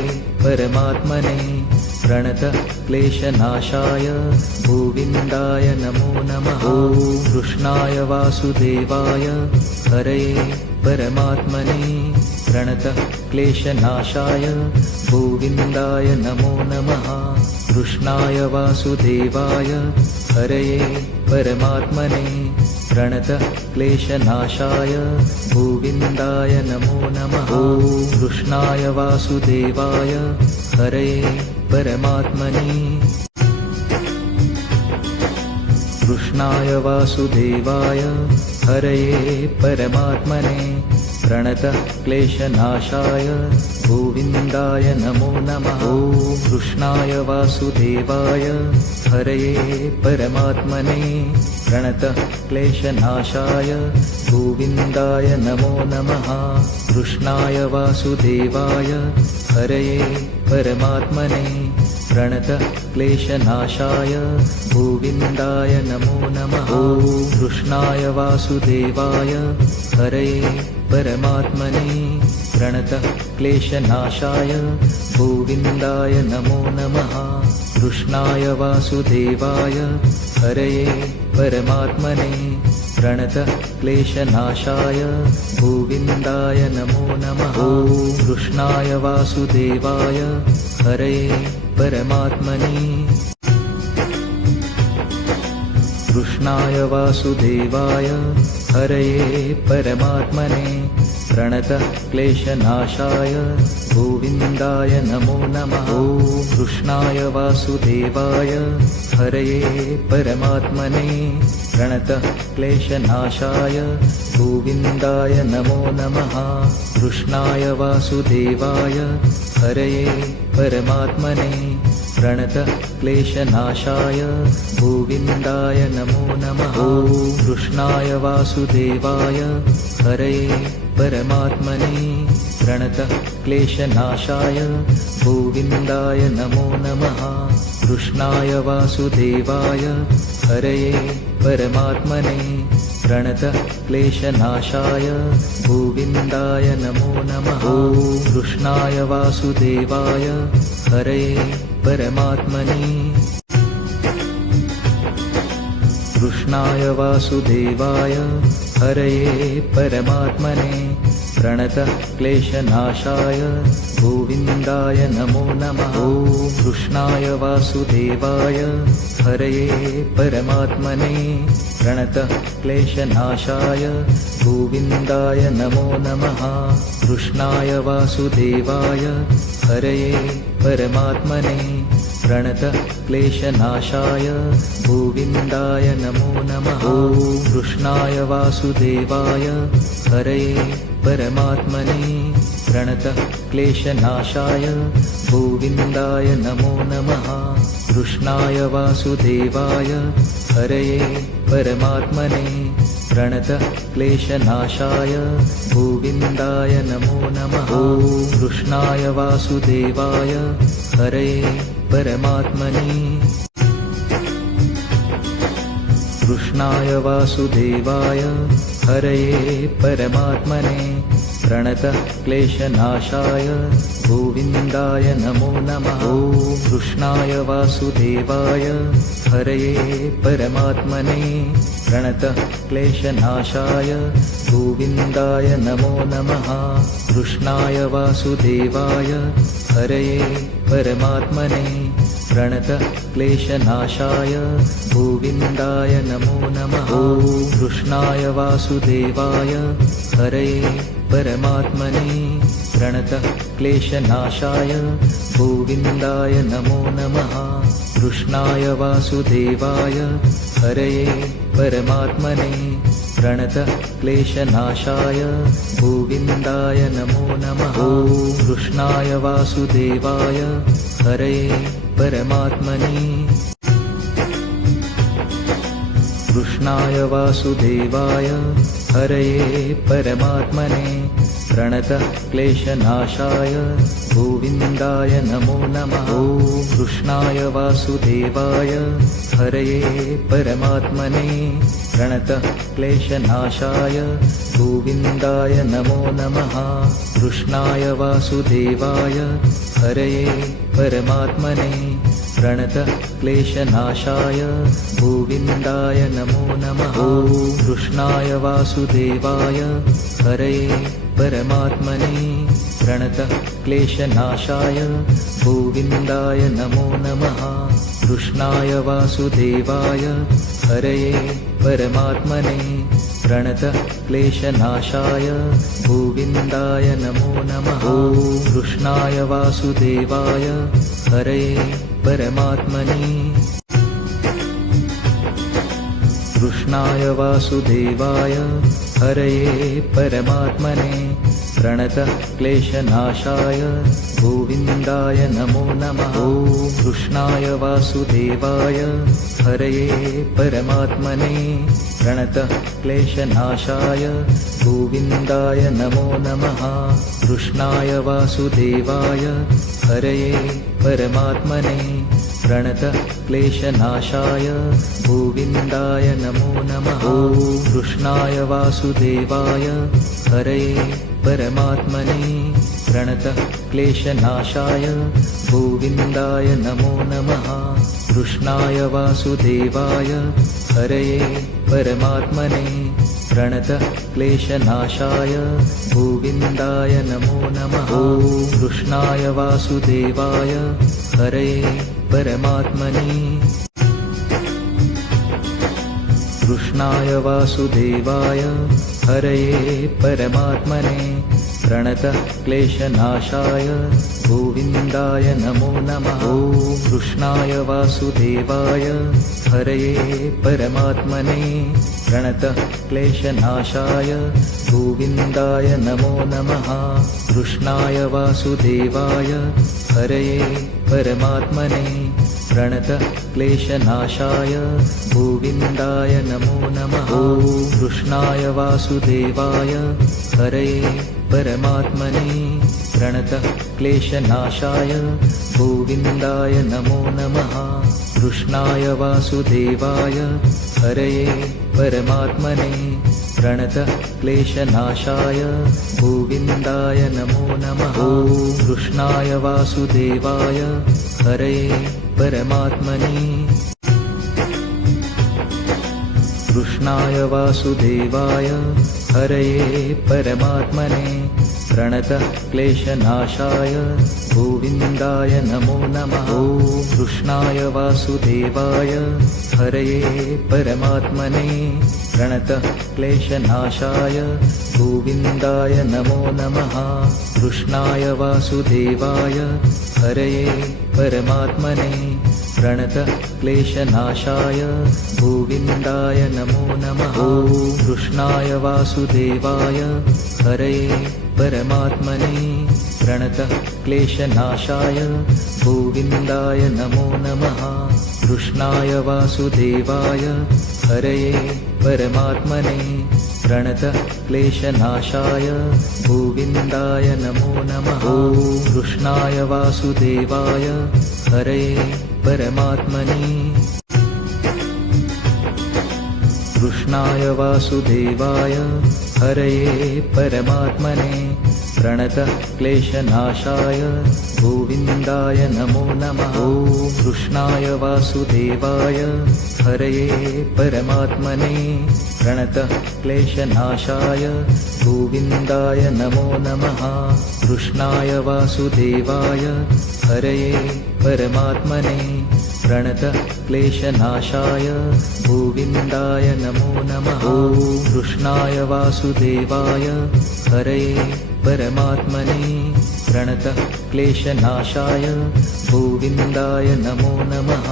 परमात्मने प्रणतः क्लेशनाशाय गोविन्दाय नमो नमः। ॐ कृष्णाय वासुदेवाय हरये परमात्मने प्रणतः क्लेशनाशाय गोविन्दाय नमो नमः। कृष्णाय वासुदेवाय हरये परमात्मने प्रणतः क्लेशनाशाय गोविन्दाय नमो नमः। ॐ कृष्णाय वासुदेवाय हरये परमात्मने कृष्णाय वासुदेवाय हरये परमात्मने प्रणतः क्लेशनाशाय गोविन्दाय नमो नमः। ॐ कृष्णाय वासुदेवाय हरये परमात्मने प्रणतः क्लेशनाशाय गोविन्दाय नमो नमः। कृष्णाय वासुदेवाय हरये परमात्मने प्रणतः क्लेशनाशाय गोविन्दाय नमो नमः। ॐ कृष्णाय वासुदेवाय हरये परमात्मने प्रणतः क्लेशनाशाय गोविन्दाय नमो नमः। कृष्णाय वासुदेवाय हरये परमात्मने प्रणतः क्लेशनाशाय गोविन्दाय नमो नमः। ॐ कृष्णाय वासुदेवाय हरये परमात्मने कृष्णाय वासुदेवाय हरये परमात्मने प्रणतः क्लेशनाशाय गोविन्दाय नमो नमः। ॐ कृष्णाय वासुदेवाय हरये परमात्मने प्रणतः क्लेशनाशाय गोविन्दाय नमो नमः। कृष्णाय वासुदेवाय हरये परमात्मने प्रणतः क्लेशनाशाय गोविन्दाय नमो नमः। ॐ कृष्णाय वासुदेवाय हरये परमात्मने प्रणतः क्लेशनाशाय गोविन्दाय नमो नमः। कृष्णाय वासुदेवाय हरये परमात्मने प्रणतः क्लेशनाशाय गोविन्दाय नमो नमः। ॐ कृष्णाय वासुदेवाय हरये परमात्मने कृष्णाय वासुदेवाय हरये परमात्मने प्रणतः क्लेशनाशाय गोविन्दाय नमो नमः। ॐ कृष्णाय वासुदेवाय हरये परमात्मने प्रणतः क्लेशनाशाय गोविन्दाय नमो नमः। कृष्णाय वासुदेवाय हरये परमात्मने प्रणतः क्लेशनाशाय गोविन्दाय नमो नमः। ॐ कृष्णाय वासुदेवाय हरये परमात्मने प्रणतः क्लेशनाशाय गोविन्दाय नमो नमः। कृष्णाय वासुदेवाय हरये परमात्मने प्रणतः क्लेशनाशाय गोविन्दाय नमो नमः। ॐ कृष्णाय वासुदेवाय हरये परमात्मने कृष्णाय वासुदेवाय हरये परमात्मने प्रणतः क्लेशनाशाय गोविन्दाय नमो नमः। ॐ कृष्णाय वासुदेवाय हरये परमात्मने प्रणतः क्लेशनाशाय गोविन्दाय नमो नमः। कृष्णाय वासुदेवाय हरये परमात्मने प्रणतः क्लेशनाशाय गोविन्दाय नमो नमः। ॐ कृष्णाय वासुदेवाय हरये परमात्मने प्रणतः क्लेशनाशाय गोविन्दाय नमो नमः। कृष्णाय वासुदेवाय हरये परमात्मने प्रणतः क्लेशनाशाय गोविन्दाय नमो नमः। ॐ कृष्णाय वासुदेवाय हरये परमात्मने कृष्णाय वासुदेवाय हरये परमात्मने प्रणतः क्लेशनाशाय गोविन्दाय नमो नमः। ॐ कृष्णाय वासुदेवाय हरये परमात्मने प्रणतः क्लेशनाशाय गोविन्दाय नमो नमः। कृष्णाय वासुदेवाय हरये परमात्मने प्रणतः क्लेशनाशाय गोविन्दाय नमो नमः। ॐ कृष्णाय वासुदेवाय हरये परमात्मने प्रणतः क्लेशनाशाय गोविन्दाय नमो नमः। कृष्णाय वासुदेवाय हरये परमात्मने प्रणतः क्लेशनाशाय गोविन्दाय नमो नमः। ॐ कृष्णाय वासुदेवाय हरये परमात्मने कृष्णाय वासुदेवाय हरये परमात्मने प्रणतः क्लेशनाशाय गोविन्दाय नमो नमः। ॐ कृष्णाय वासुदेवाय हरये परमात्मने प्रणतः क्लेशनाशाय गोविन्दाय नमो नमः। कृष्णाय वासुदेवाय हरये परमात्मने प्रणतः क्लेशनाशाय गोविन्दाय नमो नमः। ॐ कृष्णाय वासुदेवाय हरये परमात्मने प्रणतः क्लेशनाशाय गोविन्दाय नमो नमः। कृष्णाय वासुदेवाय हरये परमात्मने प्रणतः क्लेशनाशाय गोविन्दाय नमो नमः। ॐ कृष्णाय वासुदेवाय हरये परमात्मने कृष्णाय वासुदेवाय हरये परमात्मने प्रणतः क्लेशनाशाय गोविन्दाय नमो नमः। ॐ कृष्णाय वासुदेवाय हरये परमात्मने प्रणतः क्लेशनाशाय गोविन्दाय नमो नमः। कृष्णाय वासुदेवाय हरये परमात्मने प्रणतः क्लेशनाशाय गोविन्दाय नमो नमः। ॐ कृष्णाय वासुदेवाय हरये परमात्मने प्रणतः क्लेशनाशाय गोविन्दाय नमो नमः। कृष्णाय वासुदेवाय हरये परमात्मने प्रणतः क्लेशनाशाय गोविन्दाय नमो नमः। ॐ कृष्णाय वासुदेवाय हरये परमात्मने कृष्णाय वासुदेवाय हरये परमात्मने प्रणतः क्लेशनाशाय गोविन्दाय नमो नमः। ॐ कृष्णाय वासुदेवाय हरये परमात्मने प्रणतः क्लेशनाशाय गोविन्दाय नमो नमः। कृष्णाय वासुदेवाय हरये परमात्मने प्रणतः क्लेशनाशाय गोविन्दाय नमो नमः। ॐ कृष्णाय वासुदेवाय हरये परमात्मने प्रणतः क्लेशनाशाय गोविन्दाय नमो नमः। कृष्णाय वासुदेवाय हरये परमात्मने प्रणतः क्लेशनाशाय गोविन्दाय नमो नमः। ॐ कृष्णाय वासुदेवाय हरये परमात्मने कृष्णाय वासुदेवाय हरये परमात्मने प्रणतः क्लेशनाशाय गोविन्दाय नमो नमः। ॐ कृष्णाय वासुदेवाय हरये परमात्मने प्रणतः क्लेशनाशाय गोविन्दाय नमो नमः। कृष्णाय वासुदेवाय हरये परमात्मने प्रणतः क्लेशनाशाय गोविन्दाय नमो नमः। ॐ कृष्णाय वासुदेवाय हरये परमात्मने प्रणतः क्लेशनाशाय गोविन्दाय नमो नमः।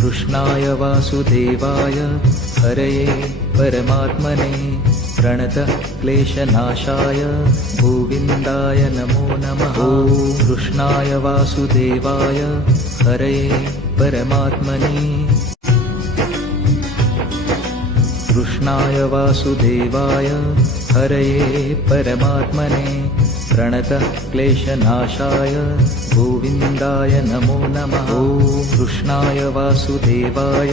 कृष्णाय वासुदेवाय हरये परमात्मने प्रणतः क्लेशनाशाय गोविन्दाय नमो नमः। ॐ कृष्णाय वासुदेवाय हरये परमात्मने कृष्णाय वासुदेवाय हरये परमात्मने प्रणतः क्लेशनाशाय गोविन्दाय नमो नमः। ॐ कृष्णाय वासुदेवाय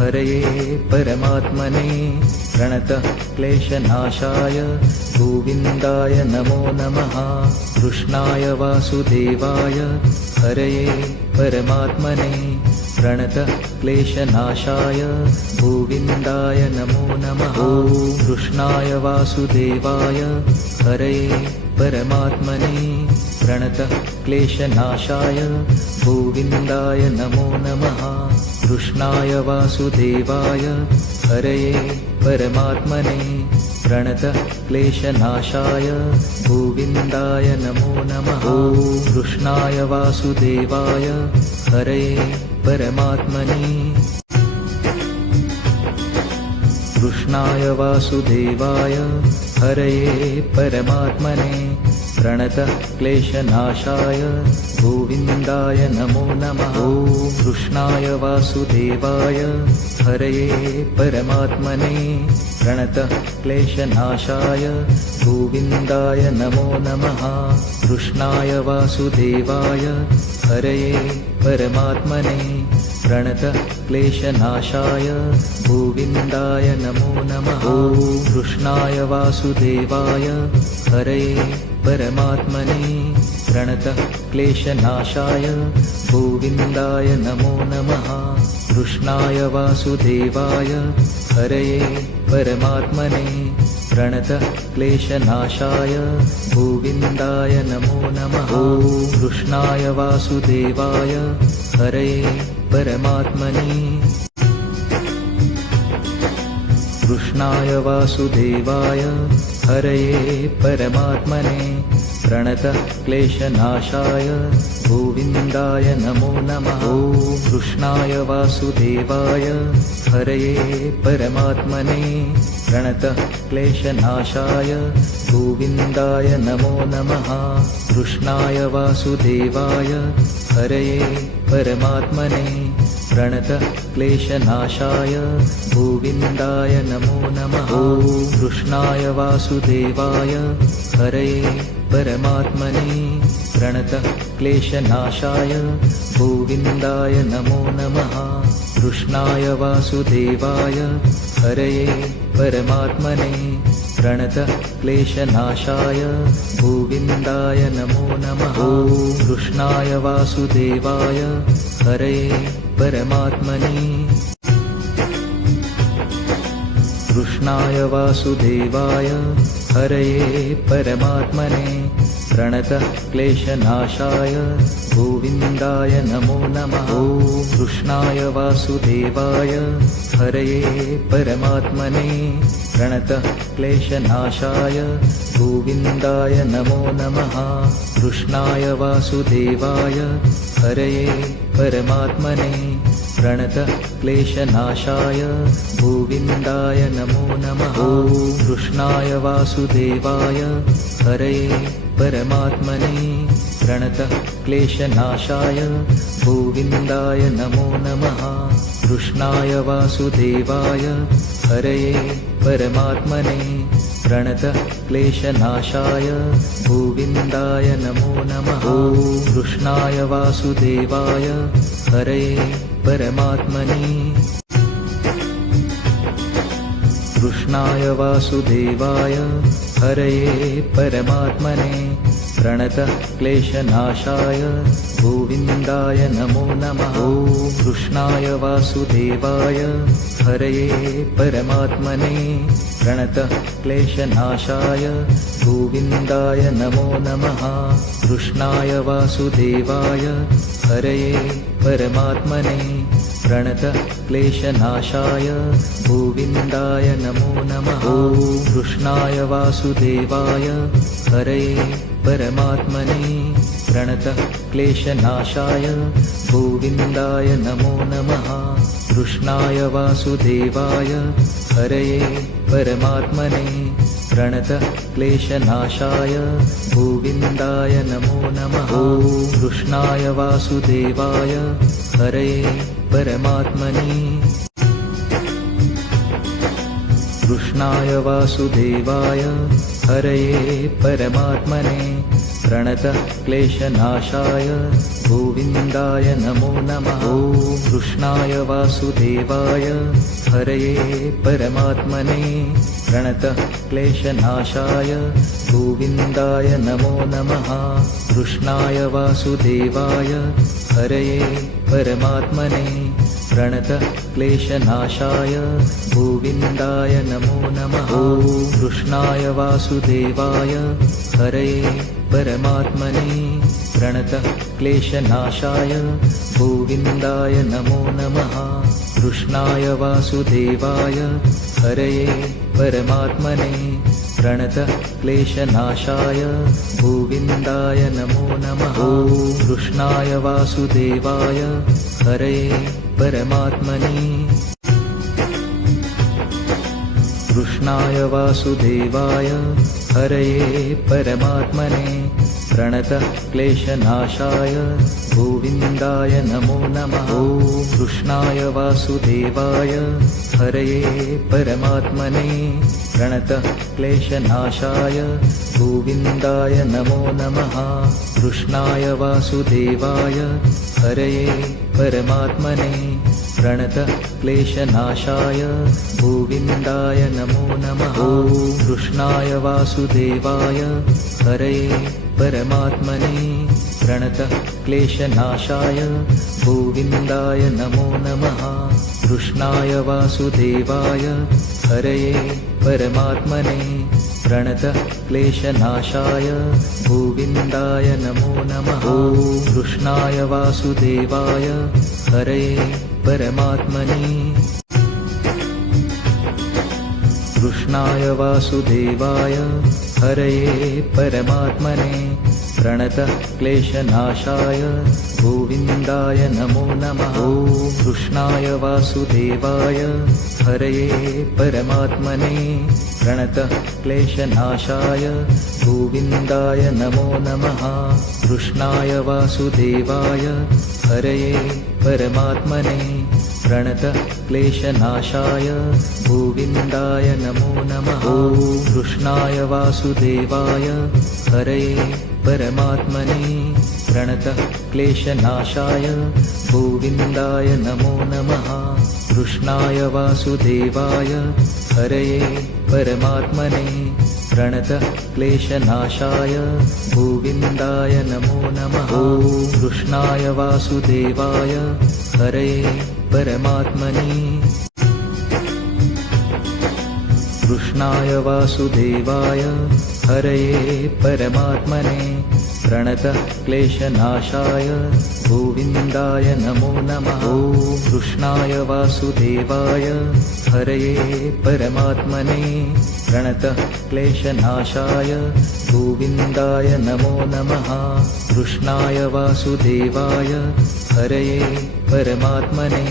हरये परमात्मने प्रणतः क्लेशनाशाय गोविन्दाय नमो नमः। कृष्णाय वासुदेवाय हरये परमात्मने प्रणतः क्लेशनाशाय गोविन्दाय नमो नमः। ॐ कृष्णाय वासुदेवाय हरये परमात्मने प्रणतः क्लेशनाशाय गोविन्दाय नमो नमः। कृष्णाय वासुदेवाय हरये परमात्मने प्रणतः क्लेशनाशाय गोविन्दाय नमो नमः। ॐ कृष्णाय वासुदेवाय हरये परमात्मने कृष्णाय वासुदेवाय हरये परमात्मने प्रणतः क्लेशनाशाय गोविन्दाय नमो नमः। ॐ कृष्णाय वासुदेवाय हरये परमात्मने प्रणतः क्लेशनाशाय गोविन्दाय नमो नमः। कृष्णाय वासुदेवाय हरये परमात्मने प्रणतः क्लेशनाशाय गोविन्दाय नमो नमः। ॐ कृष्णाय वासुदेवाय हरये परमात्मने प्रणतः क्लेशनाशाय गोविन्दाय नमो नमः। कृष्णाय वासुदेवाय हरये परमात्मने प्रणतः क्लेशनाशाय गोविन्दाय नमो नमः। ॐ कृष्णाय वासुदेवाय हरये परमात्मने कृष्णाय वासुदेवाय हरये परमात्मने प्रणतः क्लेशनाशाय गोविन्दाय नमो नमः। ॐ कृष्णाय वासुदेवाय हरये परमात्मने प्रणतः क्लेशनाशाय गोविन्दाय नमो नमः। कृष्णाय वासुदेवाय हरये परमात्मने प्रणतः क्लेशनाशाय गोविन्दाय नमो नमः। ॐ कृष्णाय वासुदेवाय हरये परमात्मने प्रणतः क्लेशनाशाय गोविन्दाय नमो नमः। कृष्णाय वासुदेवाय हरये परमात्मने प्रणतः क्लेशनाशाय गोविन्दाय नमो नमः। ॐ कृष्णाय वासुदेवाय हरये परमात्मने कृष्णाय वासुदेवाय हरये परमात्मने प्रणतः क्लेशनाशाय गोविन्दाय नमो नमः। ॐ कृष्णाय वासुदेवाय हरये परमात्मने प्रणतः क्लेशनाशाय गोविन्दाय नमो नमः। कृष्णाय वासुदेवाय हरये परमात्मने प्रणतः क्लेशनाशाय गोविन्दाय नमो नमः। ॐ कृष्णाय वासुदेवाय हरये परमात्मने प्रणतः क्लेशनाशाय गोविन्दाय नमो नमः। कृष्णाय वासुदेवाय हरये परमात्मने प्रणतः क्लेशनाशाय गोविन्दाय नमो नमः। ॐ कृष्णाय वासुदेवाय हरये परमात्मने कृष्णाय वासुदेवाय हरये परमात्मने प्रणतः क्लेशनाशाय गोविन्दाय नमो नमः। ॐ कृष्णाय वासुदेवाय हरये परमात्मने प्रणतः क्लेशनाशाय गोविन्दाय नमो नमः। कृष्णाय वासुदेवाय हरये परमात्मने प्रणतः क्लेशनाशाय गोविन्दाय नमो नमः। ॐ कृष्णाय वासुदेवाय हरये परमात्मने प्रणतः क्लेशनाशाय गोविन्दाय नमो नमः। कृष्णाय वासुदेवाय हरये परमात्मने प्रणतः क्लेशनाशाय गोविन्दाय नमो नमः। ॐ कृष्णाय वासुदेवाय हरये परमात्मने कृष्णाय वासुदेवाय हरये परमात्मने प्रणतः क्लेशनाशाय गोविन्दाय नमो नमः। ॐ कृष्णाय वासुदेवाय हरये परमात्मने प्रणतः क्लेशनाशाय गोविन्दाय नमो नमः। कृष्णाय वासुदेवाय हरये परमात्मने प्रणतः क्लेशनाशाय गोविन्दाय नमो नमः। ॐ कृष्णाय वासुदेवाय हरये परमात्मने प्रणतः क्लेशनाशाय गोविन्दाय नमो नमः। कृष्णाय वासुदेवाय हरये परमात्मने प्रणतः क्लेशनाशाय गोविन्दाय नमो नमः। ॐ कृष्णाय वासुदेवाय हरये परमात्मने कृष्णाय वासुदेवाय हरये परमात्मने प्रणतः क्लेशनाशाय गोविन्दाय नमो नमः। ॐ कृष्णाय वासुदेवाय हरये परमात्मने प्रणतः क्लेशनाशाय गोविन्दाय नमो नमः। कृष्णाय वासुदेवाय हरये परमात्मने प्रणतः क्लेशनाशाय गोविन्दाय नमो नमः। ॐ कृष्णाय वासुदेवाय हरये परमात्मने प्रणतः क्लेशनाशाय गोविन्दाय नमो नमः। कृष्णाय वासुदेवाय हरये परमात्मने प्रणतः क्लेशनाशाय गोविन्दाय नमो नमः। ॐ कृष्णाय वासुदेवाय हरये परमात्मने कृष्णाय वासुदेवाय हरये परमात्मने प्रणतः क्लेशनाशाय गोविन्दाय नमो नमः। ॐ कृष्णाय वासुदेवाय हरये परमात्मने प्रणतः क्लेशनाशाय गोविन्दाय नमो नमः। कृष्णाय वासुदेवाय हरये परमात्मने प्रणतः क्लेशनाशाय गोविन्दाय नमो नमः। ॐ कृष्णाय वासुदेवाय हरये परमात्मने प्रणतः क्लेशनाशाय गोविन्दाय नमो नमः। कृष्णाय वासुदेवाय हरये परमात्मने प्रणतः क्लेशनाशाय गोविन्दाय नमो नमः। ॐ कृष्णाय वासुदेवाय हरये परमात्मने कृष्णाय वासुदेवाय हरये परमात्मने प्रणतः क्लेशनाशाय गोविन्दाय नमो नमः। ॐ कृष्णाय वासुदेवाय हरये परमात्मने प्रणतः क्लेशनाशाय गोविन्दाय नमो नमः। कृष्णाय वासुदेवाय हरये परमात्मने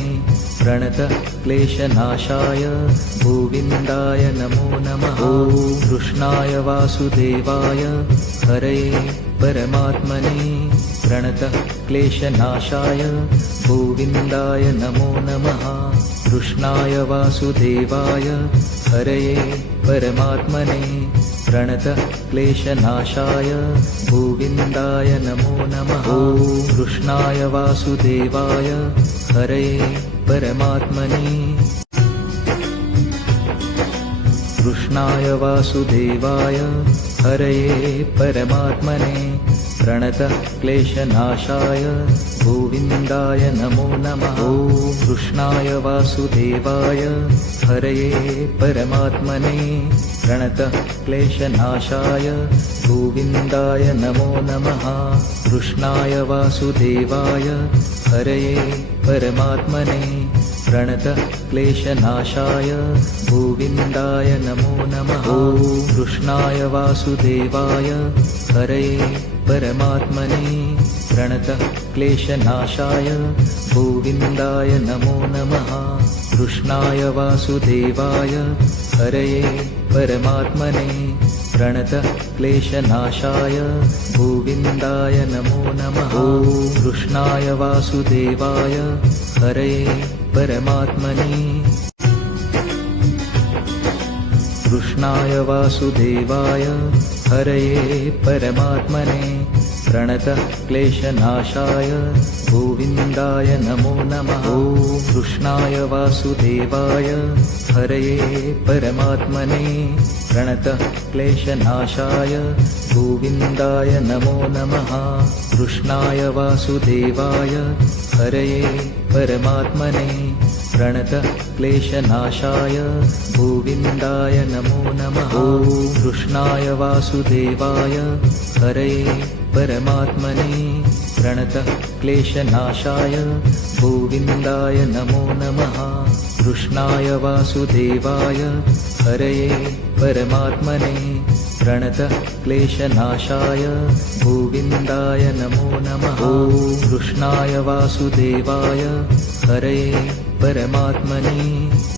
प्रणतः क्लेशनाशाय गोविन्दाय नमो नमः। ॐ कृष्णाय वासुदेवाय हरये परमात्मने प्रणतः क्लेशनाशाय गोविन्दाय नमो नमः। कृष्णाय वासुदेवाय हरये परमात्मने प्रणतः क्लेशनाशाय गोविन्दाय नमो नमः। ॐ कृष्णाय वासुदेवाय हरये परमात्मने कृष्णाय वासुदेवाय हरये परमात्मने प्रणतः क्लेशनाशाय गोविन्दाय नमो नमः। ॐ कृष्णाय वासुदेवाय हरये परमात्मने प्रणतः क्लेशनाशाय गोविन्दाय नमो नमः। कृष्णाय वासुदेवाय हरये परमात्मने प्रणतः क्लेशनाशाय गोविन्दाय नमो नमः। ॐ कृष्णाय वासुदेवाय हरये परमात्मने प्रणतः क्लेशनाशाय गोविन्दाय नमो नमः। कृष्णाय वासुदेवाय हरये परमात्मने प्रणतः क्लेशनाशाय गोविन्दाय नमो नमः। ॐ कृष्णाय वासुदेवाय हरये परमात्मने कृष्णाय वासुदेवाय हरये परमात्मने प्रणतः क्लेशनाशाय गोविन्दाय नमो नमः। ॐ कृष्णाय वासुदेवाय हरये परमात्मने प्रणतः क्लेशनाशाय गोविन्दाय नमो नमः। कृष्णाय वासुदेवाय हरये परमात्मने प्रणतः क्लेशनाशाय गोविन्दाय नमो नमः। ॐ कृष्णाय वासुदेवाय हरये परमात्मने प्रणतः क्लेशनाशाय गोविन्दाय नमो नमः। कृष्णाय वासुदेवाय हरये परमात्मने प्रणतः क्लेशनाशाय गोविन्दाय नमो नमः। ॐ कृष्णाय वासुदेवाय हरये परमात्मने